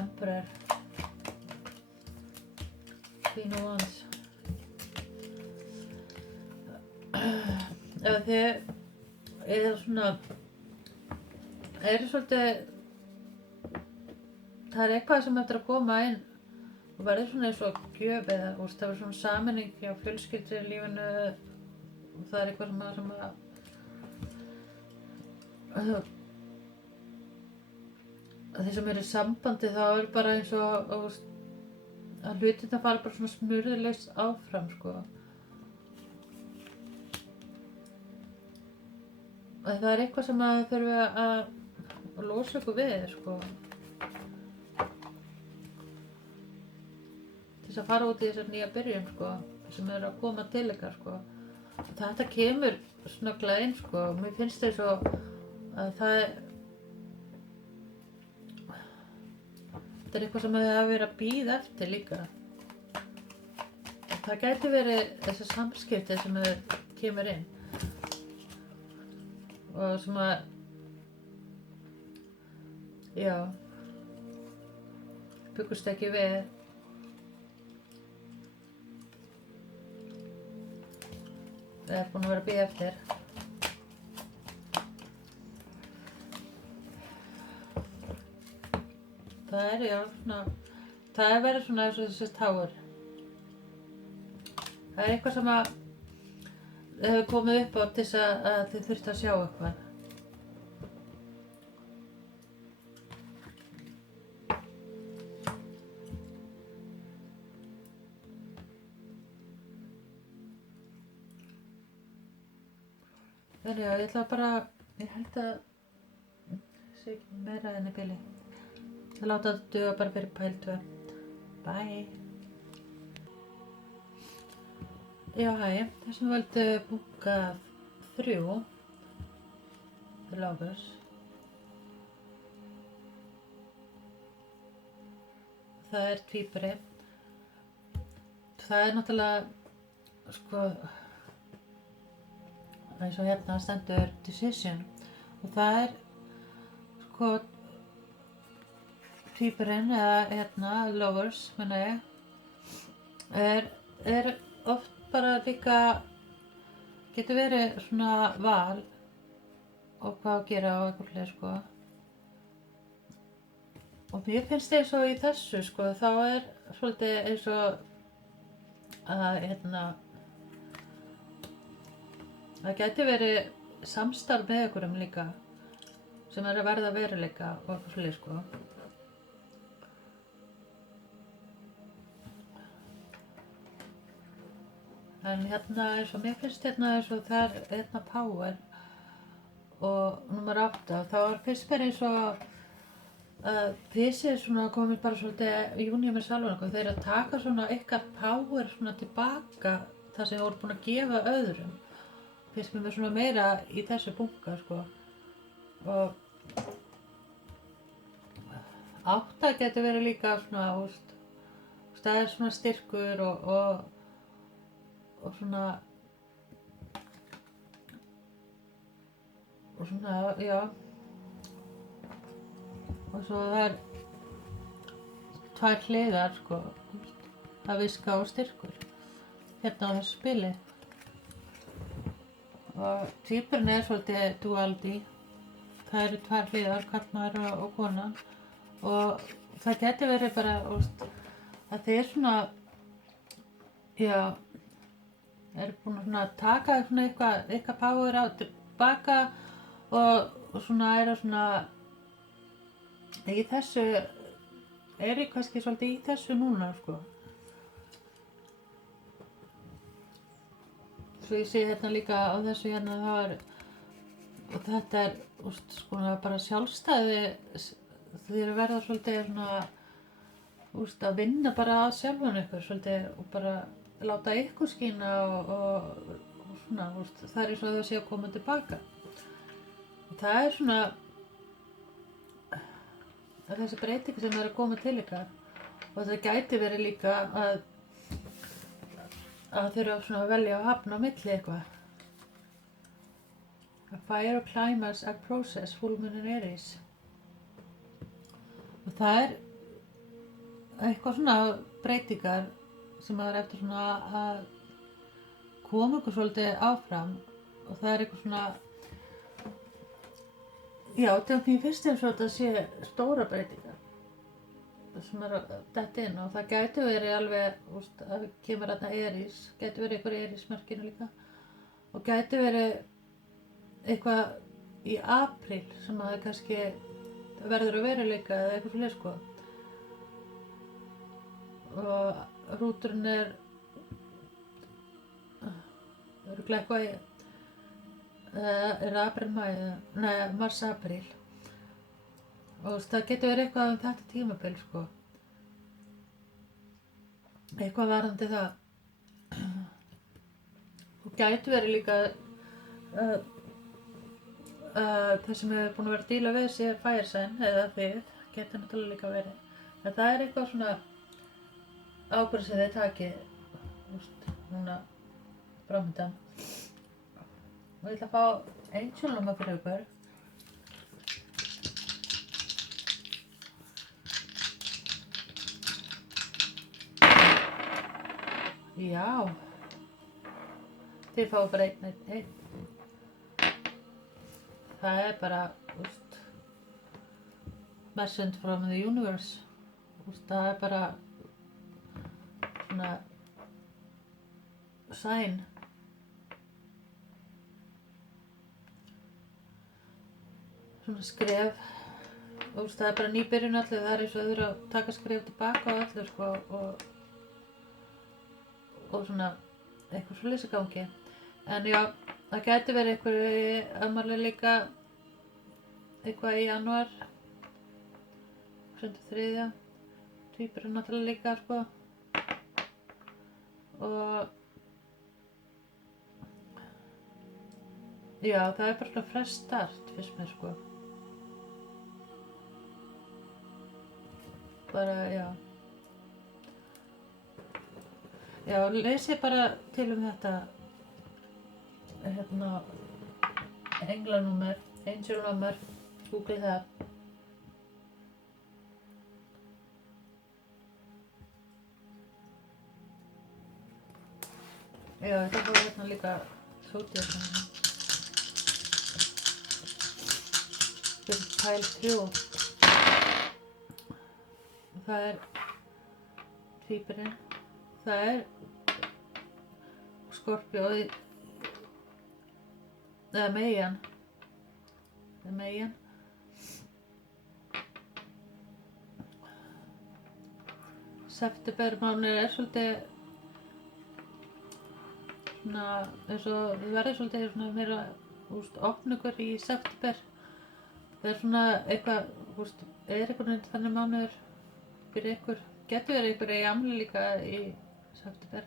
Emperor Queen of Wands. Ef þið svona svolítið það eitthvað sem eftir að koma inn og verður svona eins og gjöf eða það verður svona sammenning hjá fjölskyldulífinu og það eitthvað sem að þeir sem eru í sambandi þá bara eins og að hlutirna fara bara svona smurðulaust áfram sko. Og það eitthvað sem að þurfi að losa ykkur við sko. Til að fara út í þessar nýja byrjun sko, sem að koma til ykkar sko. Og þetta kemur snögglega inn sko, mér finnst það svo að þetta eitthvað sem þið hafa verið að bíða eftir líka. Og það gæti verið þessi samskipti sem kemur inn og sem að byggust ekki við það búin að vera að bíða eftir. Það svona, það verður svona eins og þessi táur. Það eitthvað sem að hefur komið upp á til þess að þið þurftu að sjá eitthvað. Ég ætla bara, ég held að sé ekki meira enn í bili. Ég láta þetta duga bara fyrir pæl 2. Bye. Já, hæ, þessum völdu bunka 3 The Lovers. Það tvíburi. Það náttúrulega sko eins og hérna stendur decision og það sko tvíburinn eða hérna lovers meina ég oft bara líka getur verið svona val og hvað að gera og eitthvað fleiri sko og mér finnst eins og í þessu sko þá svolítið eins og að hérna það gæti verið samstarf með einhverjum líka sem að verða veruleika og eitthvað svoleiðis sko. En hérna eins og mér finnst hérna eins og það hérna power og númer 8 þá finnst mér eins og að þið séu svona komið bara svolítið í júní með sjálfan þeir að taka svona ykkar power svona tilbaka það sem þið voru búin að gefa öðrum. Finnst mér svona meira í þessu bunka sko og 8 getur verið líka svona það svona styrkur og svona já og svo það 2 hliðar sko það viska og styrkur hérna á þessu spili. Og tvíburinn svolítið duality. Það eru tvær hliðar, karlmaður og kona. Og það getur verið bara, að þeir svona, já, eru búin að svona taka svona eitthvað power á tilbaka og svona eru svona í þessu, eru kannski svolítið í þessu núna, sko. Svo ég sé hérna líka á þessu hérna, og þetta sko bara sjálfstæði, þeir verða svolítið svona, að vinna bara að sjálfan ykkur svolítið og bara láta ykkur skína og svona, það eins og þau sé að koma tilbaka. Og það svona, þessi breyting sem að koma til ykkar og það gæti verið líka að þeir eru svona að velja að hafna á milli eitthvað. A fire climax a process, full moon in Aries. Og það eitthvað svona breytingar sem að vera eftir svona að koma ykkur svolítið áfram og það eitthvað svona, já, þegar mér finnst eins og þetta sé stóra breytingar sem að detta inn og það gæti verið alveg, að kemur þarna Aries, gæti verið eitthvað Aries merkinu líka og gæti verið eitthvað í apríl sem að það kannski verður að veruleika eða eitthvað svoleiðis, sko. Og rúturinn örugglega eitthvað apríl, mars-apríl og það getur verið eitthvað þetta tímabil, sko. Eitthvað varðandi það og gæti verið líka það sem hefur búin að vera að díla við sé fire sign eða þið, getur náttúrulega líka verið en það eitthvað svona ábyrgð sem þið takið núna framöndan og ég ætla að fá Angel númer fyrir ykkur. Já, þið fáið bara einn. Það bara, message from the universe. Það bara svona sign. Svona skref. Það bara nýbyrjun allir, það eins og þau eru að taka skref tilbaka og allir, sko, og svona eitthvað svoleiðis í gangi. En já, það gæti verið eitthvað í afmæli líka, eitthvað í janúar, 3. Tvíburinn náttúrulega líka, sko. Og já, það bara svona fresh start, finnst mér, sko. Bara, já. Já, lesið bara til þetta, hérna, englanúmer, angelnúmer, googlið það. Já, þetta fór hérna líka sótið hérna. Fyrir pæl 3. Það tvíburinn. Það Skorpíói eða Meyjan. Septembermánuður svolítið svona eins og við verðum svolítið svona meira opnugur í september. Það svona eitthvað, eitthvað þannig mánuður fyrir ykkur. Getur verið ykkur í afmæli líka í september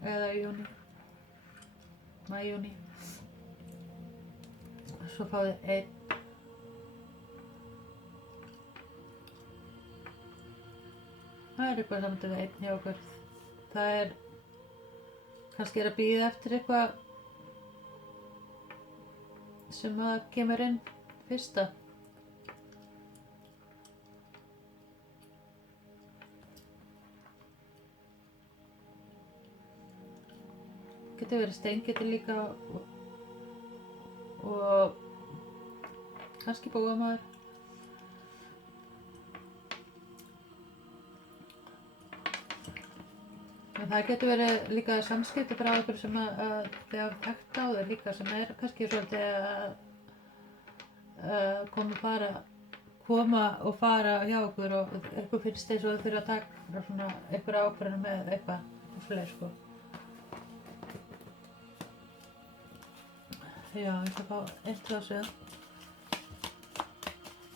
eða í júní, maí-júní. Svo fáið 1. Það eitthvað samt við 1 hjá okkur. Það kannski að bíða eftir eitthvað sem að kemur inn fyrsta. getur verið steingeti líka og kannski bógamaður. En það getur verið líka samskipti frá ykkur sem að þið hafa þekkt á þau líka sem kannski svolítið að koma og fara hjá ykkur og ykkur finnst eins og þau þurfa að taka svona einhverja ákvörðun með eitthvað og svoleiðis sko. Já, ég ætla að fá eitt glas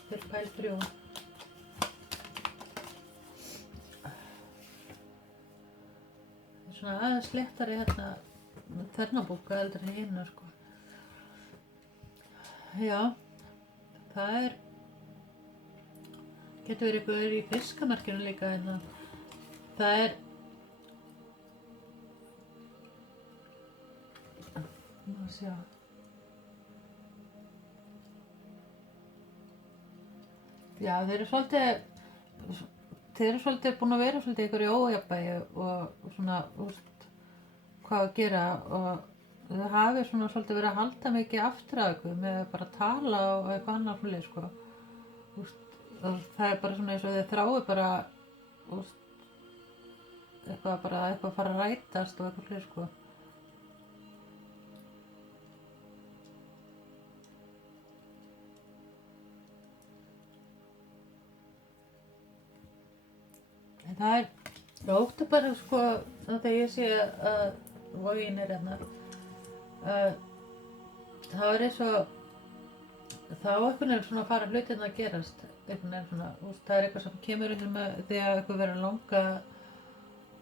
fyrir pæl 3. Svona aðeins léttari hérna ternabúka heldur en hinu sko. Já, það getur verið ykkur í fiskamarkinu líka hérna. Það má sjá. Já, þeir eru svolítið búin að vera svolítið ykkur í ójafnvægi og svona, hvað að gera og þau hafi svona svolítið verið að halda mikið aftur af ykkur með bara að tala og eitthvað annað svolítið sko. Og það bara svona eins og þau þrái bara, eitthvað að fara að rætast og eitthvað svolítið sko. En það óttu bara sko, þegar ég sé að Vogin hérna, það eins og, þá einhvern veginn svona fara hlutirna að gerast, einhvern veginn svona, það eitthvað sem kemur einhvern með því að eitthvað verður að langa,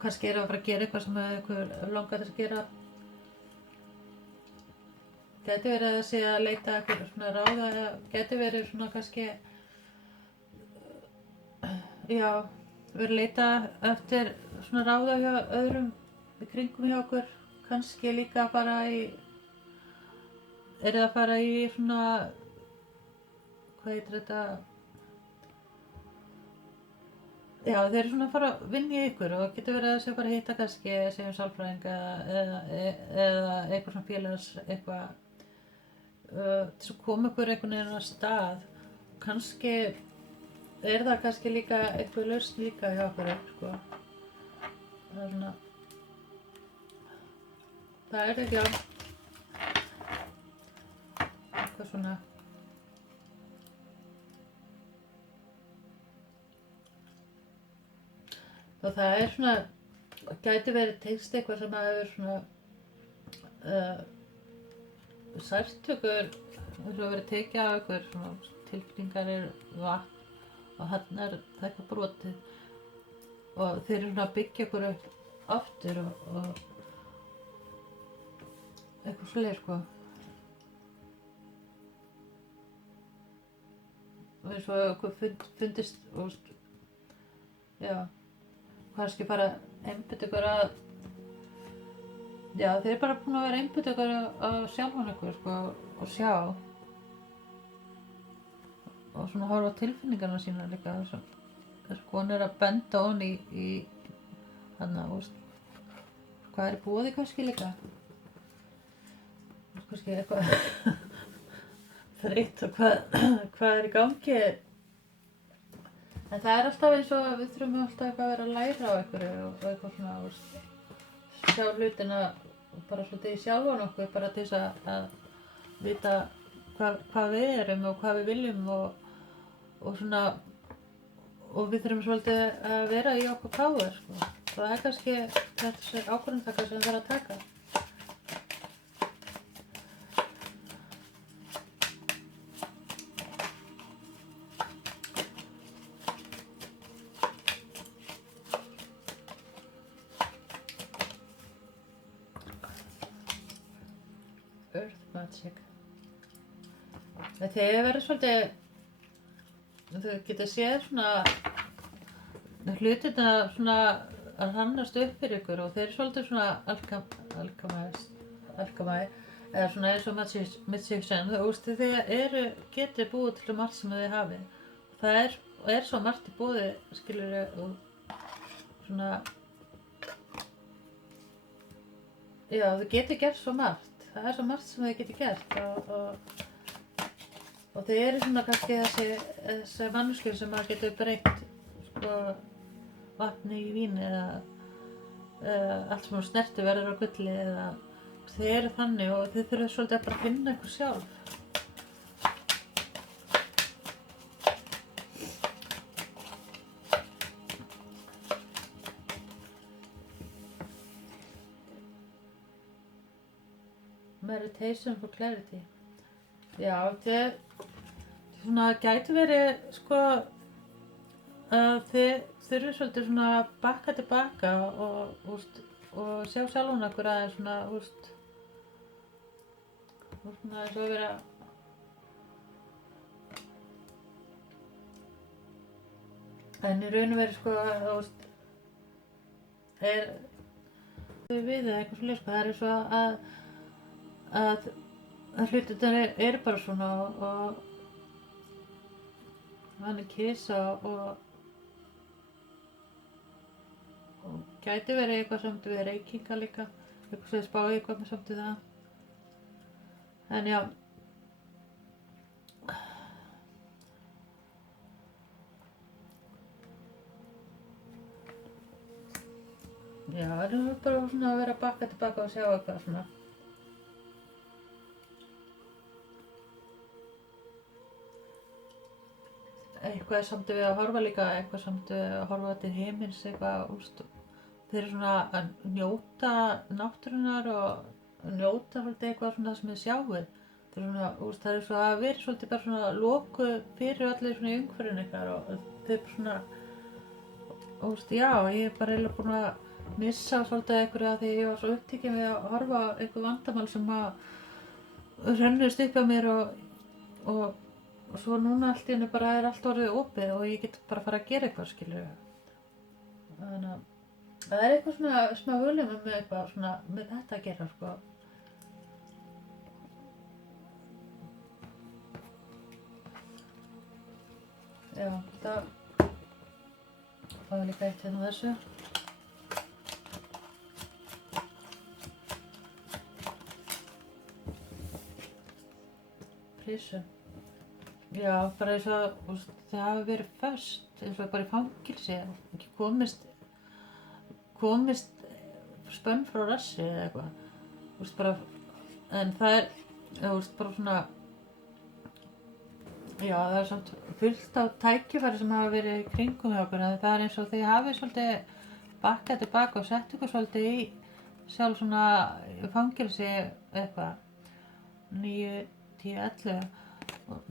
kannski að fara að gera eitthvað sem eitthvað langar þess að gera. Gæti verið að sé að leita eitthvað svona ráða, gæti verið svona kannski, já, verið að leita eftir svona ráða hjá öðrum í kringum hjá okkur, kannski líka að fara í svona, hvað heitir þetta, já þeir eru svona að fara að vinna í ykkur og getur verið að þess að fara að hitta kannski, segjum sálfræðinga eða eitthvað svona félags, eitthvað, til að koma ykkur einhvern veginn á stað, kannski það kannski líka eitthvað lausn líka hjá okkur, sko. Það svona, það ekki á, eitthvað svona. Og það svona, gæti verið tengst eitthvað sem hefur svona, sært ykkur, eins og verið tekið af ykkur, svona tilfinningar vatn. Og hann það eitthvað brotið og þeir eru svona að byggja ykkur upp aftur og eitthvað svoleiðis sko. Og eins og eitthvað fundist og já, kannski bara einbytta ykkur að, já þeir eru bara búin að vera einbytta ykkur að sjálfan ykkur sko og sjá. Og svona horfa á tilfinningarna sína líka þess konur að benda honni í hana, hvað í boði kannski líka, kannski eitthvað þreytt og hvað í gangi, en það alltaf eins og við þurfum alltaf eitthvað að vera að læra á einhverju og eitthvað svona, sjá hlutina bara svolítið í sjálfan okkur bara til þess að vita hvað við erum og hvað við viljum og svona, og við þurfum svolítið að vera í okkur power sko. Það kannski þessi ákvörðunartaka sem við þarfum að taka. Earth Magic. Þegar ég verður svolítið, þau geta séð svona hlutina svona að hrannast upp fyrir ykkur og þeir eru svolítið svona alkemæ eða svona eins og magician, þeir geti búið til margt sem þið hafi. Það er svo margt í boði, skilurðu, og svona, já, þau geti gert svo margt. Það er svo margt sem þau geti gert og þau eru svona kannski þessi manneskjur sem að getur breytt sko vatni í vín eða allt sem á snerti verður á gulli eða þau eru þannig og þau þurfa svolítið bara að finna eitthvað sjálf. Meditation for clarity. Já, þetta svona gæti verið sko að þið þurfið svolítið svona að bakka tilbaka og sjá sjálfan okkur aðeins svona, svona eins og að vera en í raun og veru sko, er við eða eitthvað svoleiðis sko, það er svo að hlutirnir eru bara svona og hann er kisa og gæti verið eitthvað samt við reykinga líka, eitthvað sem spáði eitthvað með samt við það. En já, það er bara svona að vera að bakka tilbaka og sjá eitthvað svona. Eitthvað samt við að horfa líka, eitthvað samt við að horfa til himins, eitthvað, þeir eru svona að njóta náttúrunnar og njóta svolítið eitthvað svona sem þið sjáið. Þeir eru svona, það er svo að vera svolítið bara svona lokuð fyrir allir svona í umhverfinu ykkar og þeir eru svona, já, ég er bara eiginlega búin að missa svolítið einhverju af því ég var svo upptekinn við að horfa á eitthvað vandamál sem að rennust upp á mér og svo núna allt í henni bara er allt orðið opið og ég get bara að fara að gera eitthvað, skilur. Þannig að það er eitthvað svona smá huljum með eitthvað svona með þetta að gera, sko. Já, þetta var líka eitt hérna þessu. Prison. Já, bara eins og það hafi verið föst, eins og bara í fangilsi, ekki komist spönn frá rassi eða eitthvað, bara, en það er, bara svona, já, það er samt fullt af tækifæri sem hafa verið í kringum hjá okkur, en það er eins og þið hafið svolítið bakkað tilbaka og sett ykkur svolítið í sjálf svona fangilsi eitthvað, 9, 10, 11,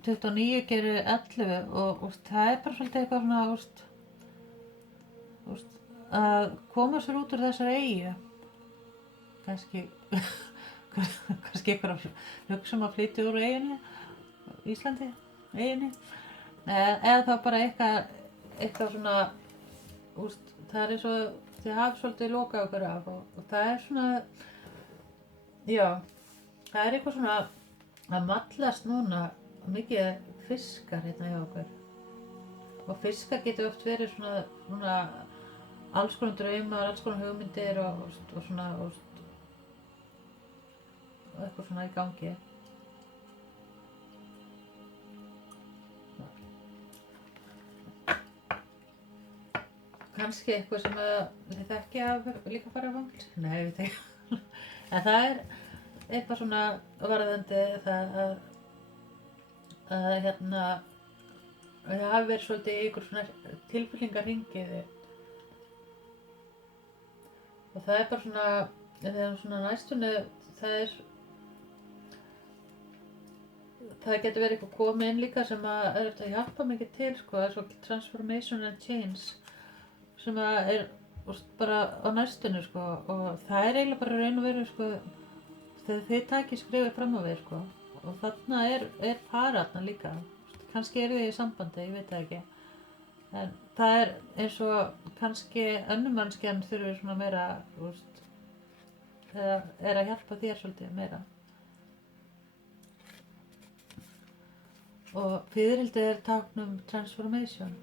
29 gerir 11 og það er bara svolítið eitthvað svona að koma sér út úr þessari eyju kannski eitthvað að hugsa að flytja úr eyjunni Íslandi, eyjunni eða þá bara eitthvað svona það er eins og þið hafið svolítið lokað okkur af og það er svona já, það er eitthvað svona að mallast núna mikið fiskar hérna hjá okkur og fiskar getur oft verið svona alls konar draumar, alls konar hugmyndir og svona og eitthvað svona í gangi. Kannski eitthvað sem þið þekki að líka fara á fangilsi? Nei, ég veit ekki. En það er eitthvað svona varðandi það að hérna það hafi verið svolítið í ykkur svona tilfinningarhringiði og það er bara svona þegar svona næstunni það getur verið eitthvað komið inn líka sem að er eftir að hjálpa mikið til það er svo transformation and change sem að er bara á næstunni og það er eiginlega bara raun og veru þegar þið takið skrifið fram á við og þarna er þarna líka, kannski eru þið í sambandi, ég veit það ekki, en það er eins og kannski önnur manneskjan þurfir svona meira, eða er að hjálpa þér svolítið meira. Og fiðrildi er tákn transformation.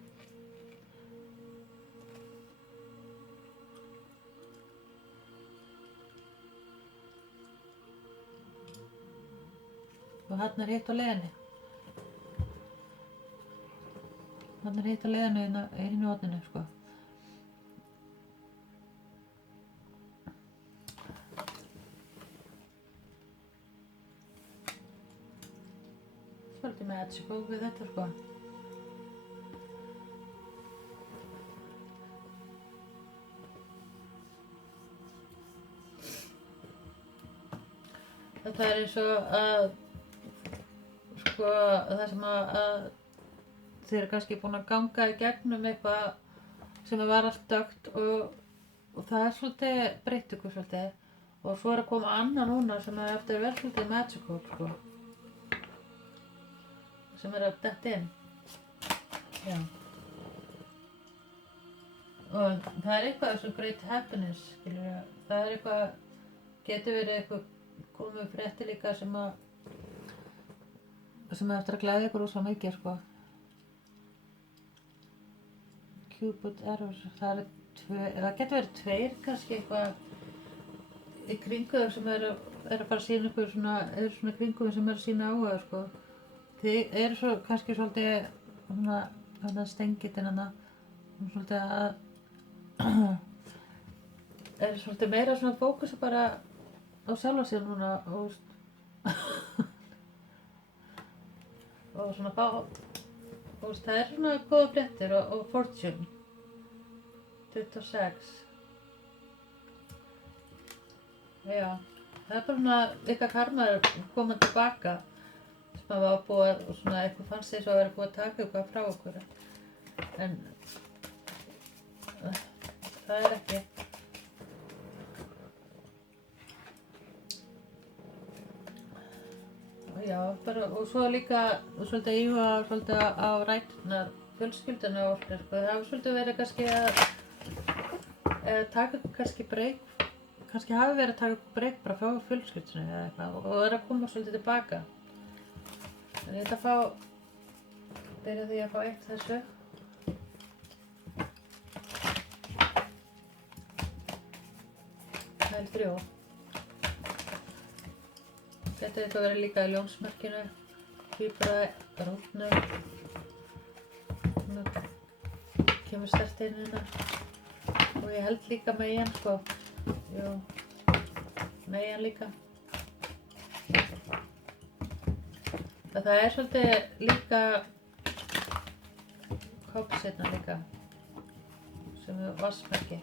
og hann hitt á leiðinni. Hann hitt á leiðinni í hinu horninu, sko. Svolítið magical við þetta, sko. Þetta eins og að, sko, það sem að þið eru kannski búin að ganga í gegnum eitthvað sem var allt dökkt og það svolítið breytt ykkur svolítið og svo að koma annað núna sem eftir vel svolítið magical, sko, sem að detta inn. Já. Og það eitthvað svo great happiness, skilur. Það eitthvað, getur verið eitthvað komið fréttir líka sem eftir að gleðja ykkur svo mikið, sko. Cupid errors, það getur verið tveir kannski eitthvað í kringu sem eru að fara að sýna ykkur svona kringu sem eru að sýna áhuga, sko. Þið eru svo kannski svolítið svona stengitinn hana, svolítið að eru svolítið meira svona fókusa bara á sjálfa sér núna og svona það er svona góða fréttir og Fortune 26. Já, það er bara svona ykkar karma koma tilbaka sem að var búið og svona eitthvað fannst því svo að vera búið að taka eitthvað frá okkur en það er ekki. Já, bara, og svo líka svolítið íhuga svolítið á ræturnar fjölskylduna og okkur, sko. Það hafi svolítið verið kannski að taka kannski breyk, kannski hafi verið að taka breyk bara frá fjölskyldunni eða eitthvað og er að koma svolítið tilbaka. En ég ætla að byrja því að fá eitt þessu. Það er 3. Þetta eitthvað verið líka í ljónsmerkinu, tvíbraði, rótnum, kemur sterkt inn hérna og ég held líka megin, sko, jú, megin líka. Það er svolítið líka kops hérna líka, sem er vassmerki.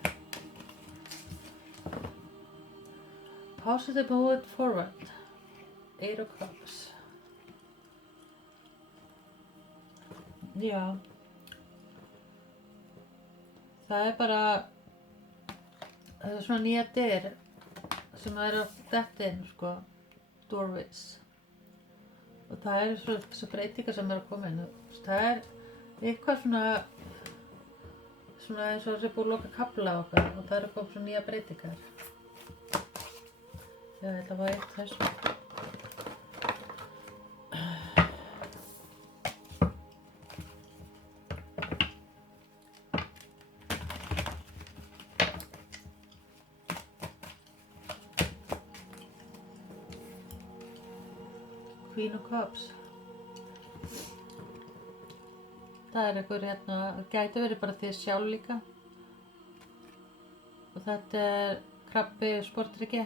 Positive move forward. 8 of Cups. Já. Það er bara svona nýja dyr sem er að detta inn, sko, doorways. Og það er svo breytingar sem er að koma inn. Það er eitthvað svona eins og það er búið að loka kafla okkar og það er að koma svona nýja breytingar. Já, þetta var eitt þessu. Queen of Cups. Það er einhver hérna, það gæti verið bara þið sjálf líka. Og þetta er krabbi sportryggi.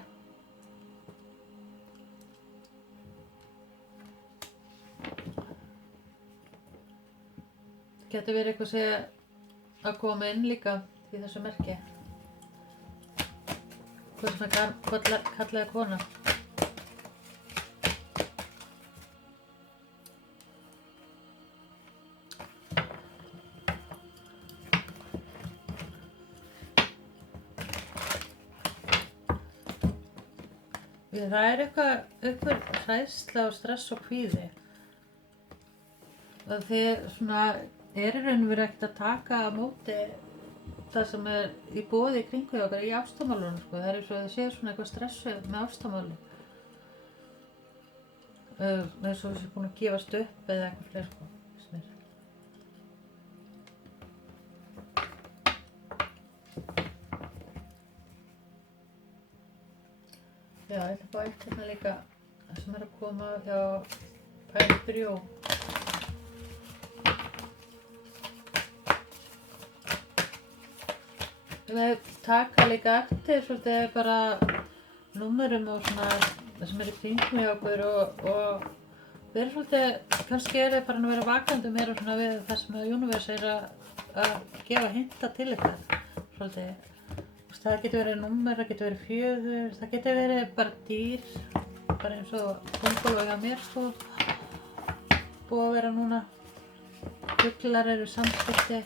Það gæti verið eitthvað sem að koma inn líka í þessu merki. Hvað sem er kallaði kona. Það er eitthvað hræðsla og stress og kvíði og þið svona er í raun og veru ekkert að taka á móti það sem er í boði í kringu okkar í ástamálunum, sko. Það er eins og þið séu svona eitthvað stressu með ástamáli eins og þessi búin að gefast upp eða eitthvað fleiri, sko. Já, ég ætla bara eitt hérna líka sem er að koma hjá Pæli 3. Við taka líka eftir svolítið bara númerum og svona sem í kringum hjá okkur og við erum svolítið, kannski er þið bara að vera vakandi meira svona við það sem að Universe að gefa hinta til eitthvað svolítið. Það getur verið númer, það getur verið fjöður, það getur verið bara dýr, bara eins og kónguló hjá mér sko, búið að vera núna. Fuglar eru samskipti,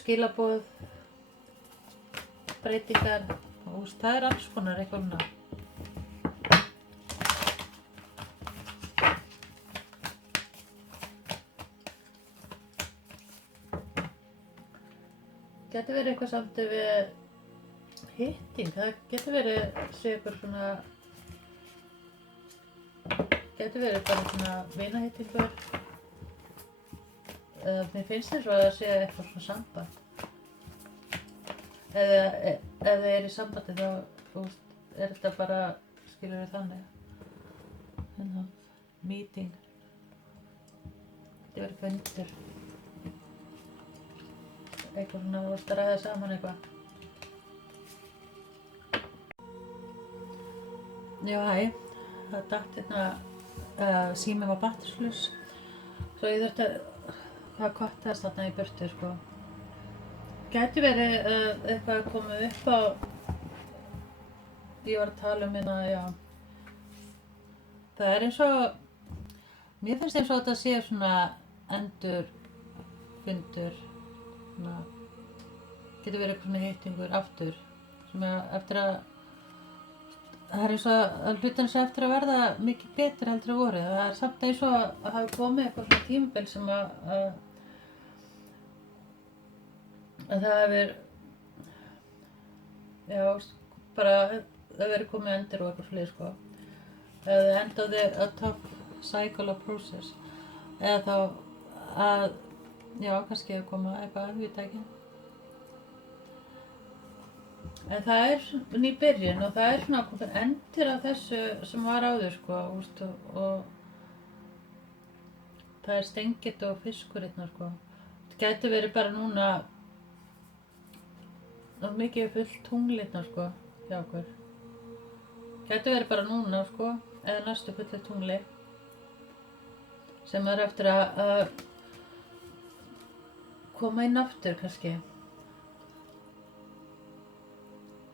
skilaboð, breytingar og það alls konar eitthvað svona. Getur verið eitthvað samt við hitting, það getur verið ykkur svona, getur verið bara svona vinahittingur. Mér finnst eins og að það sé eitthvað svona samband. Ef þið er í sambandi þá er þetta bara, skilur við þannig. Meeting. Þetta verið fundur. Eitthvað svona, þú varst að ræða saman eitthvað. Já, hæ. Það datt hérna, síminn var batterislaus. Svo ég þurfti að kottast þarna í burtu, sko. Gæti verið eitthvað að koma upp á, ég var að tala hérna, já. Það eins og, mér finnst eins og þetta sé svona endurfundur. Getur verið eitthvað svona hittingur aftur sem eftir að það er eins og hlutan sem eftir að verða mikið betur heldur að voru. Það er samt eins og að hafa komið eitthvað svona tímabil sem að það hefur já, bara það verið komið endur og eitthvað slið sko. Það endaði a tough cycle of process eða þá að já, kannski að koma eitthvað, ég veit ekki. En það er ný byrjun og það er svona komið endir af þessu sem var áður sko, og það er stengit og fiskur hérna sko. Það gæti verið bara núna mikið fullt tungl hérna sko, hjá okkur. Gæti verið bara núna sko, eða næstu fullu tungli sem er eftir að koma inn aftur kannski.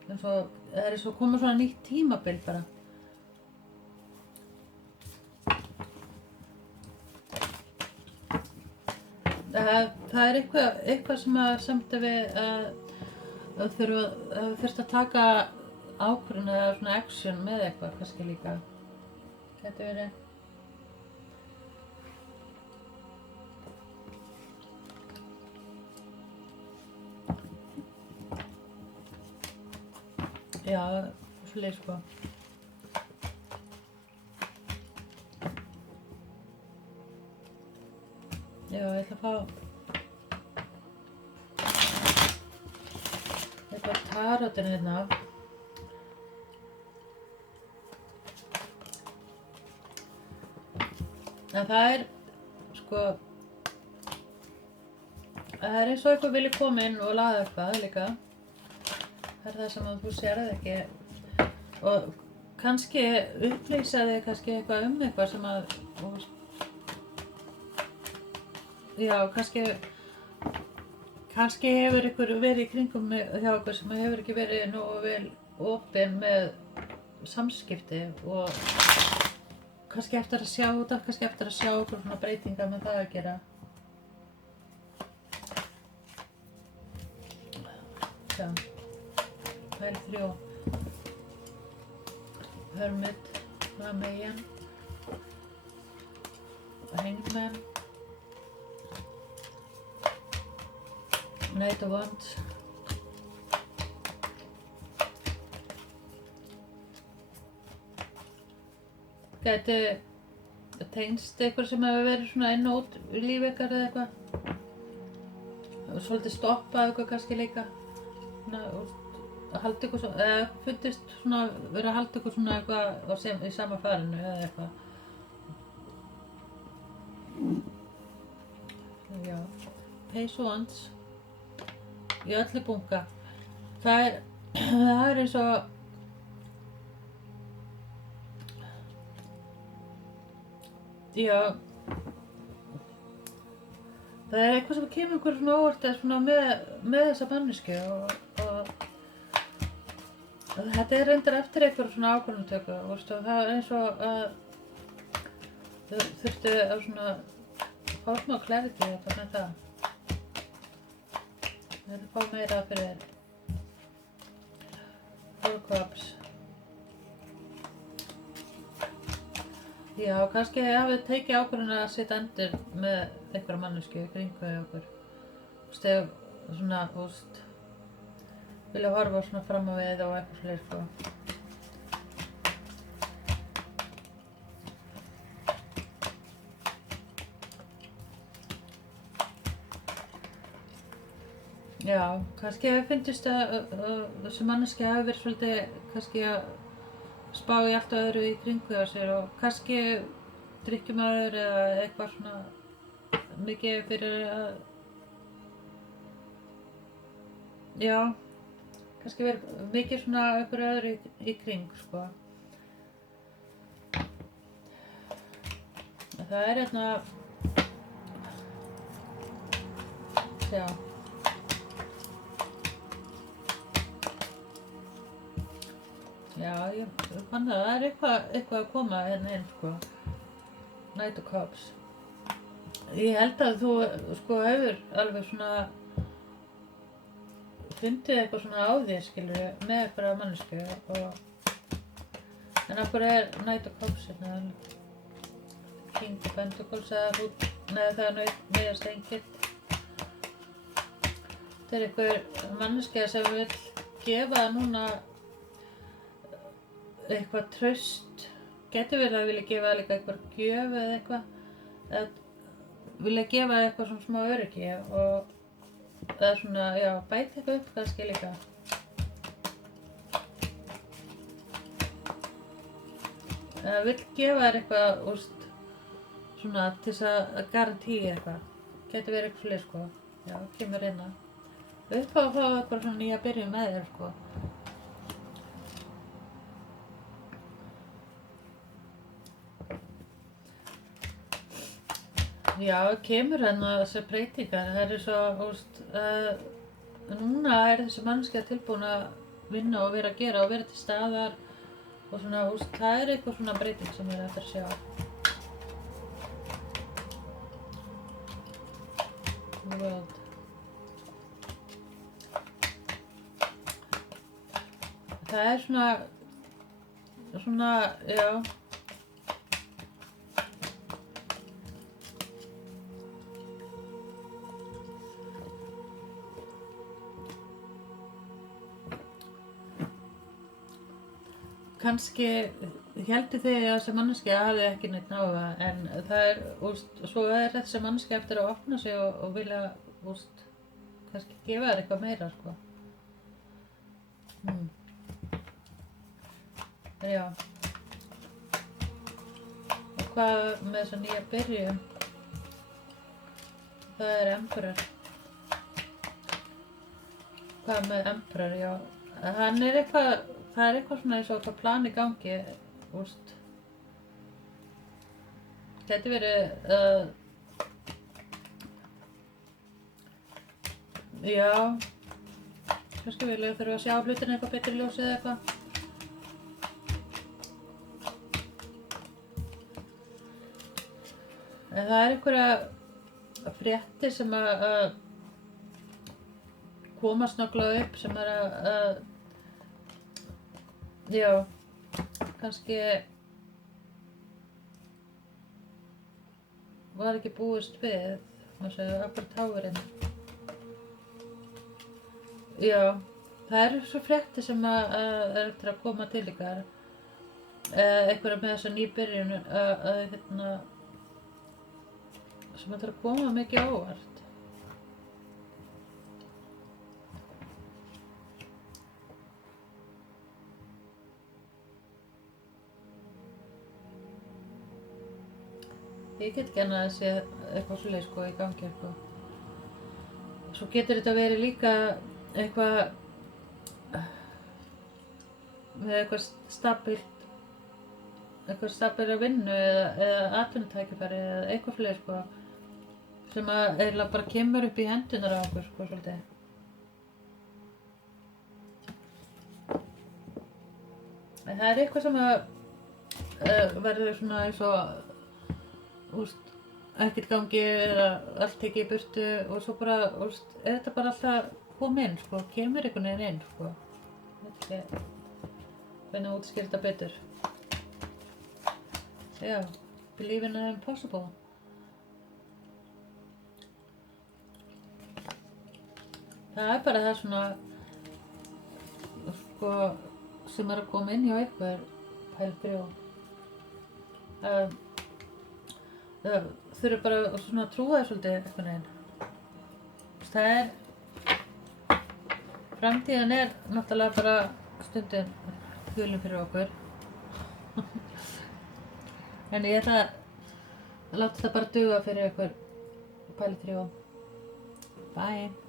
En svo það er svo komið svona nýtt tímabil bara. Það er eitthvað sem að samt að við þurft að taka ákvörðun eða svona action með eitthvað kannski líka. Gæti verið. Já, svoleiðis sko. Já, ég ætla að fá eitthvað tarotinu hérna. En það er sko, það er eins og eitthvað vilji koma inn og laga eitthvað líka. Það er það sem að þú sérð ekki og kannski upplýsa þig kannski eitthvað eitthvað sem að já, kannski hefur ykkur verið í kringum hjá okkur sem hefur ekki verið nógu vel opin með samskipti og kannski eftir að sjá þetta, kannski eftir að sjá okkur svona breytingar með það að gera. Já. Pæli 3. Hermit, það megin. Hangman. Knight of Wands. Gæti tengst eitthvað sem hefur verið svona inn og út í lífi ykkar eða eitthvað. Svolítið stoppað eitthvað kannski líka. Að halda ykkur svona, eða fundist svona verið að halda ykkur svona eitthvað í sama farinu eða eitthvað. Case once í öllu bunka. Það er eins og já, það er eitthvað sem kemur ykkur svona óvart eða svona með þessa mannesku og þetta er reyndar eftir einhver svona ákvörðunartöku og það er eins og að þau þurftu að svona fá smá clarity þetta með það. Þau þurftu að fá meira fyrir 4 cups. Já, kannski hafið tekið ákvörðun að sitja endur með einhverja mannesku í kringu okkur. Ef svona, vilja horfa svona fram á við og eitthvað svoleiðis sko. Já, kannski finnst að þessi manneski hafi verið svolítið kannski að spá í allt öðru í kringu á sér og kannski drykkjumaður eða eitthvað svona mikið fyrir að já, kannski verið mikið svona einhverju öðru í kring sko. Það er hérna já já, ég fann það er eitthvað að koma hérna inn sko. Knight of Cups. Ég held að þú sko hefur alveg svona fundið eitthvað svona á því skilurðu með einhverja mannesku og en af hverju er Knight of Cups hérna King of Pentacles eða það er neiðast engill. Þetta er einhver manneska sem vil gefa núna eitthvað traust. Getur verið að vilja gefa líka eitthvað gjöf eða eitthvað eða vilja gefa eitthvað svona smá öryggi og eða svona, já, bæta eitthvað upp kannski líka. Eða vill gefa þér eitthvað, svona til þess að garantíja eitthvað. Getur verið eitthvað svoleiðis sko. Já, kemur inn að. Upp á að fá eitthvað svona nýja byrjun með þér sko. Já, kemur hérna þessar breytingar. Það er svo, núna er þessi manneskja tilbúin að vinna og vera að gera og vera til staðar og svona, það er eitthvað svona breyting sem ég er eftir að sjá. World. Það er svona, já. Kannski héldu þið að þessi manneskja hafi ekki neitt náða en það er, svo er þessi manneskja eftir að opna sig og vilja, kannski gefa þér eitthvað meira, sko. Já. Og hvað með þessa nýja byrjun? Það er Emperor. Hvað með Emperor, já. Hann er eitthvað, það er eitthvað svona eins og eitthvað plan í gangi, Gæti verið, já, kannski vilja þurfa að sjá hlutina eitthvað betur í ljósi eða eitthvað. En það er einhverja fréttir sem að koma snögglega upp sem er að já, kannski var ekki búist við, Upper Towerinn. Já, það eru svo fréttir sem er eftir að koma til ykkar. Einhverja með þessa nýbyrjun sem ætlar að koma mikið á óvart. Ég get ekki annað að sé eitthvað svoleiðis sko í gangi sko. svo getur þetta verið líka eitthvað með eitthvað stabíla vinnu eða atvinnutækifæri eða eitthvað fleiri sko, sem að eiginlega bara kemur upp í hendunar á okkur sko, svolítið. En það eitthvað sem að verður svona eins og ekkert gangi eða allt tekið í burtu og svo bara er þetta bara alltaf komið inn sko, kemur einhvern veginn inn sko. Ég veit ekki hvernig að útskýra þetta betur. Já, believe in the impossible. Það bara það svona sko, sem að koma inn hjá ykkur pæl 3. Það þurfi bara svona að trúa þér svolítið einhvern veginn. Það framtíðin náttúrulega bara stundum hulin fyrir okkur. En ég ætla að láta það bara duga fyrir ykkur pæl 3. Bye.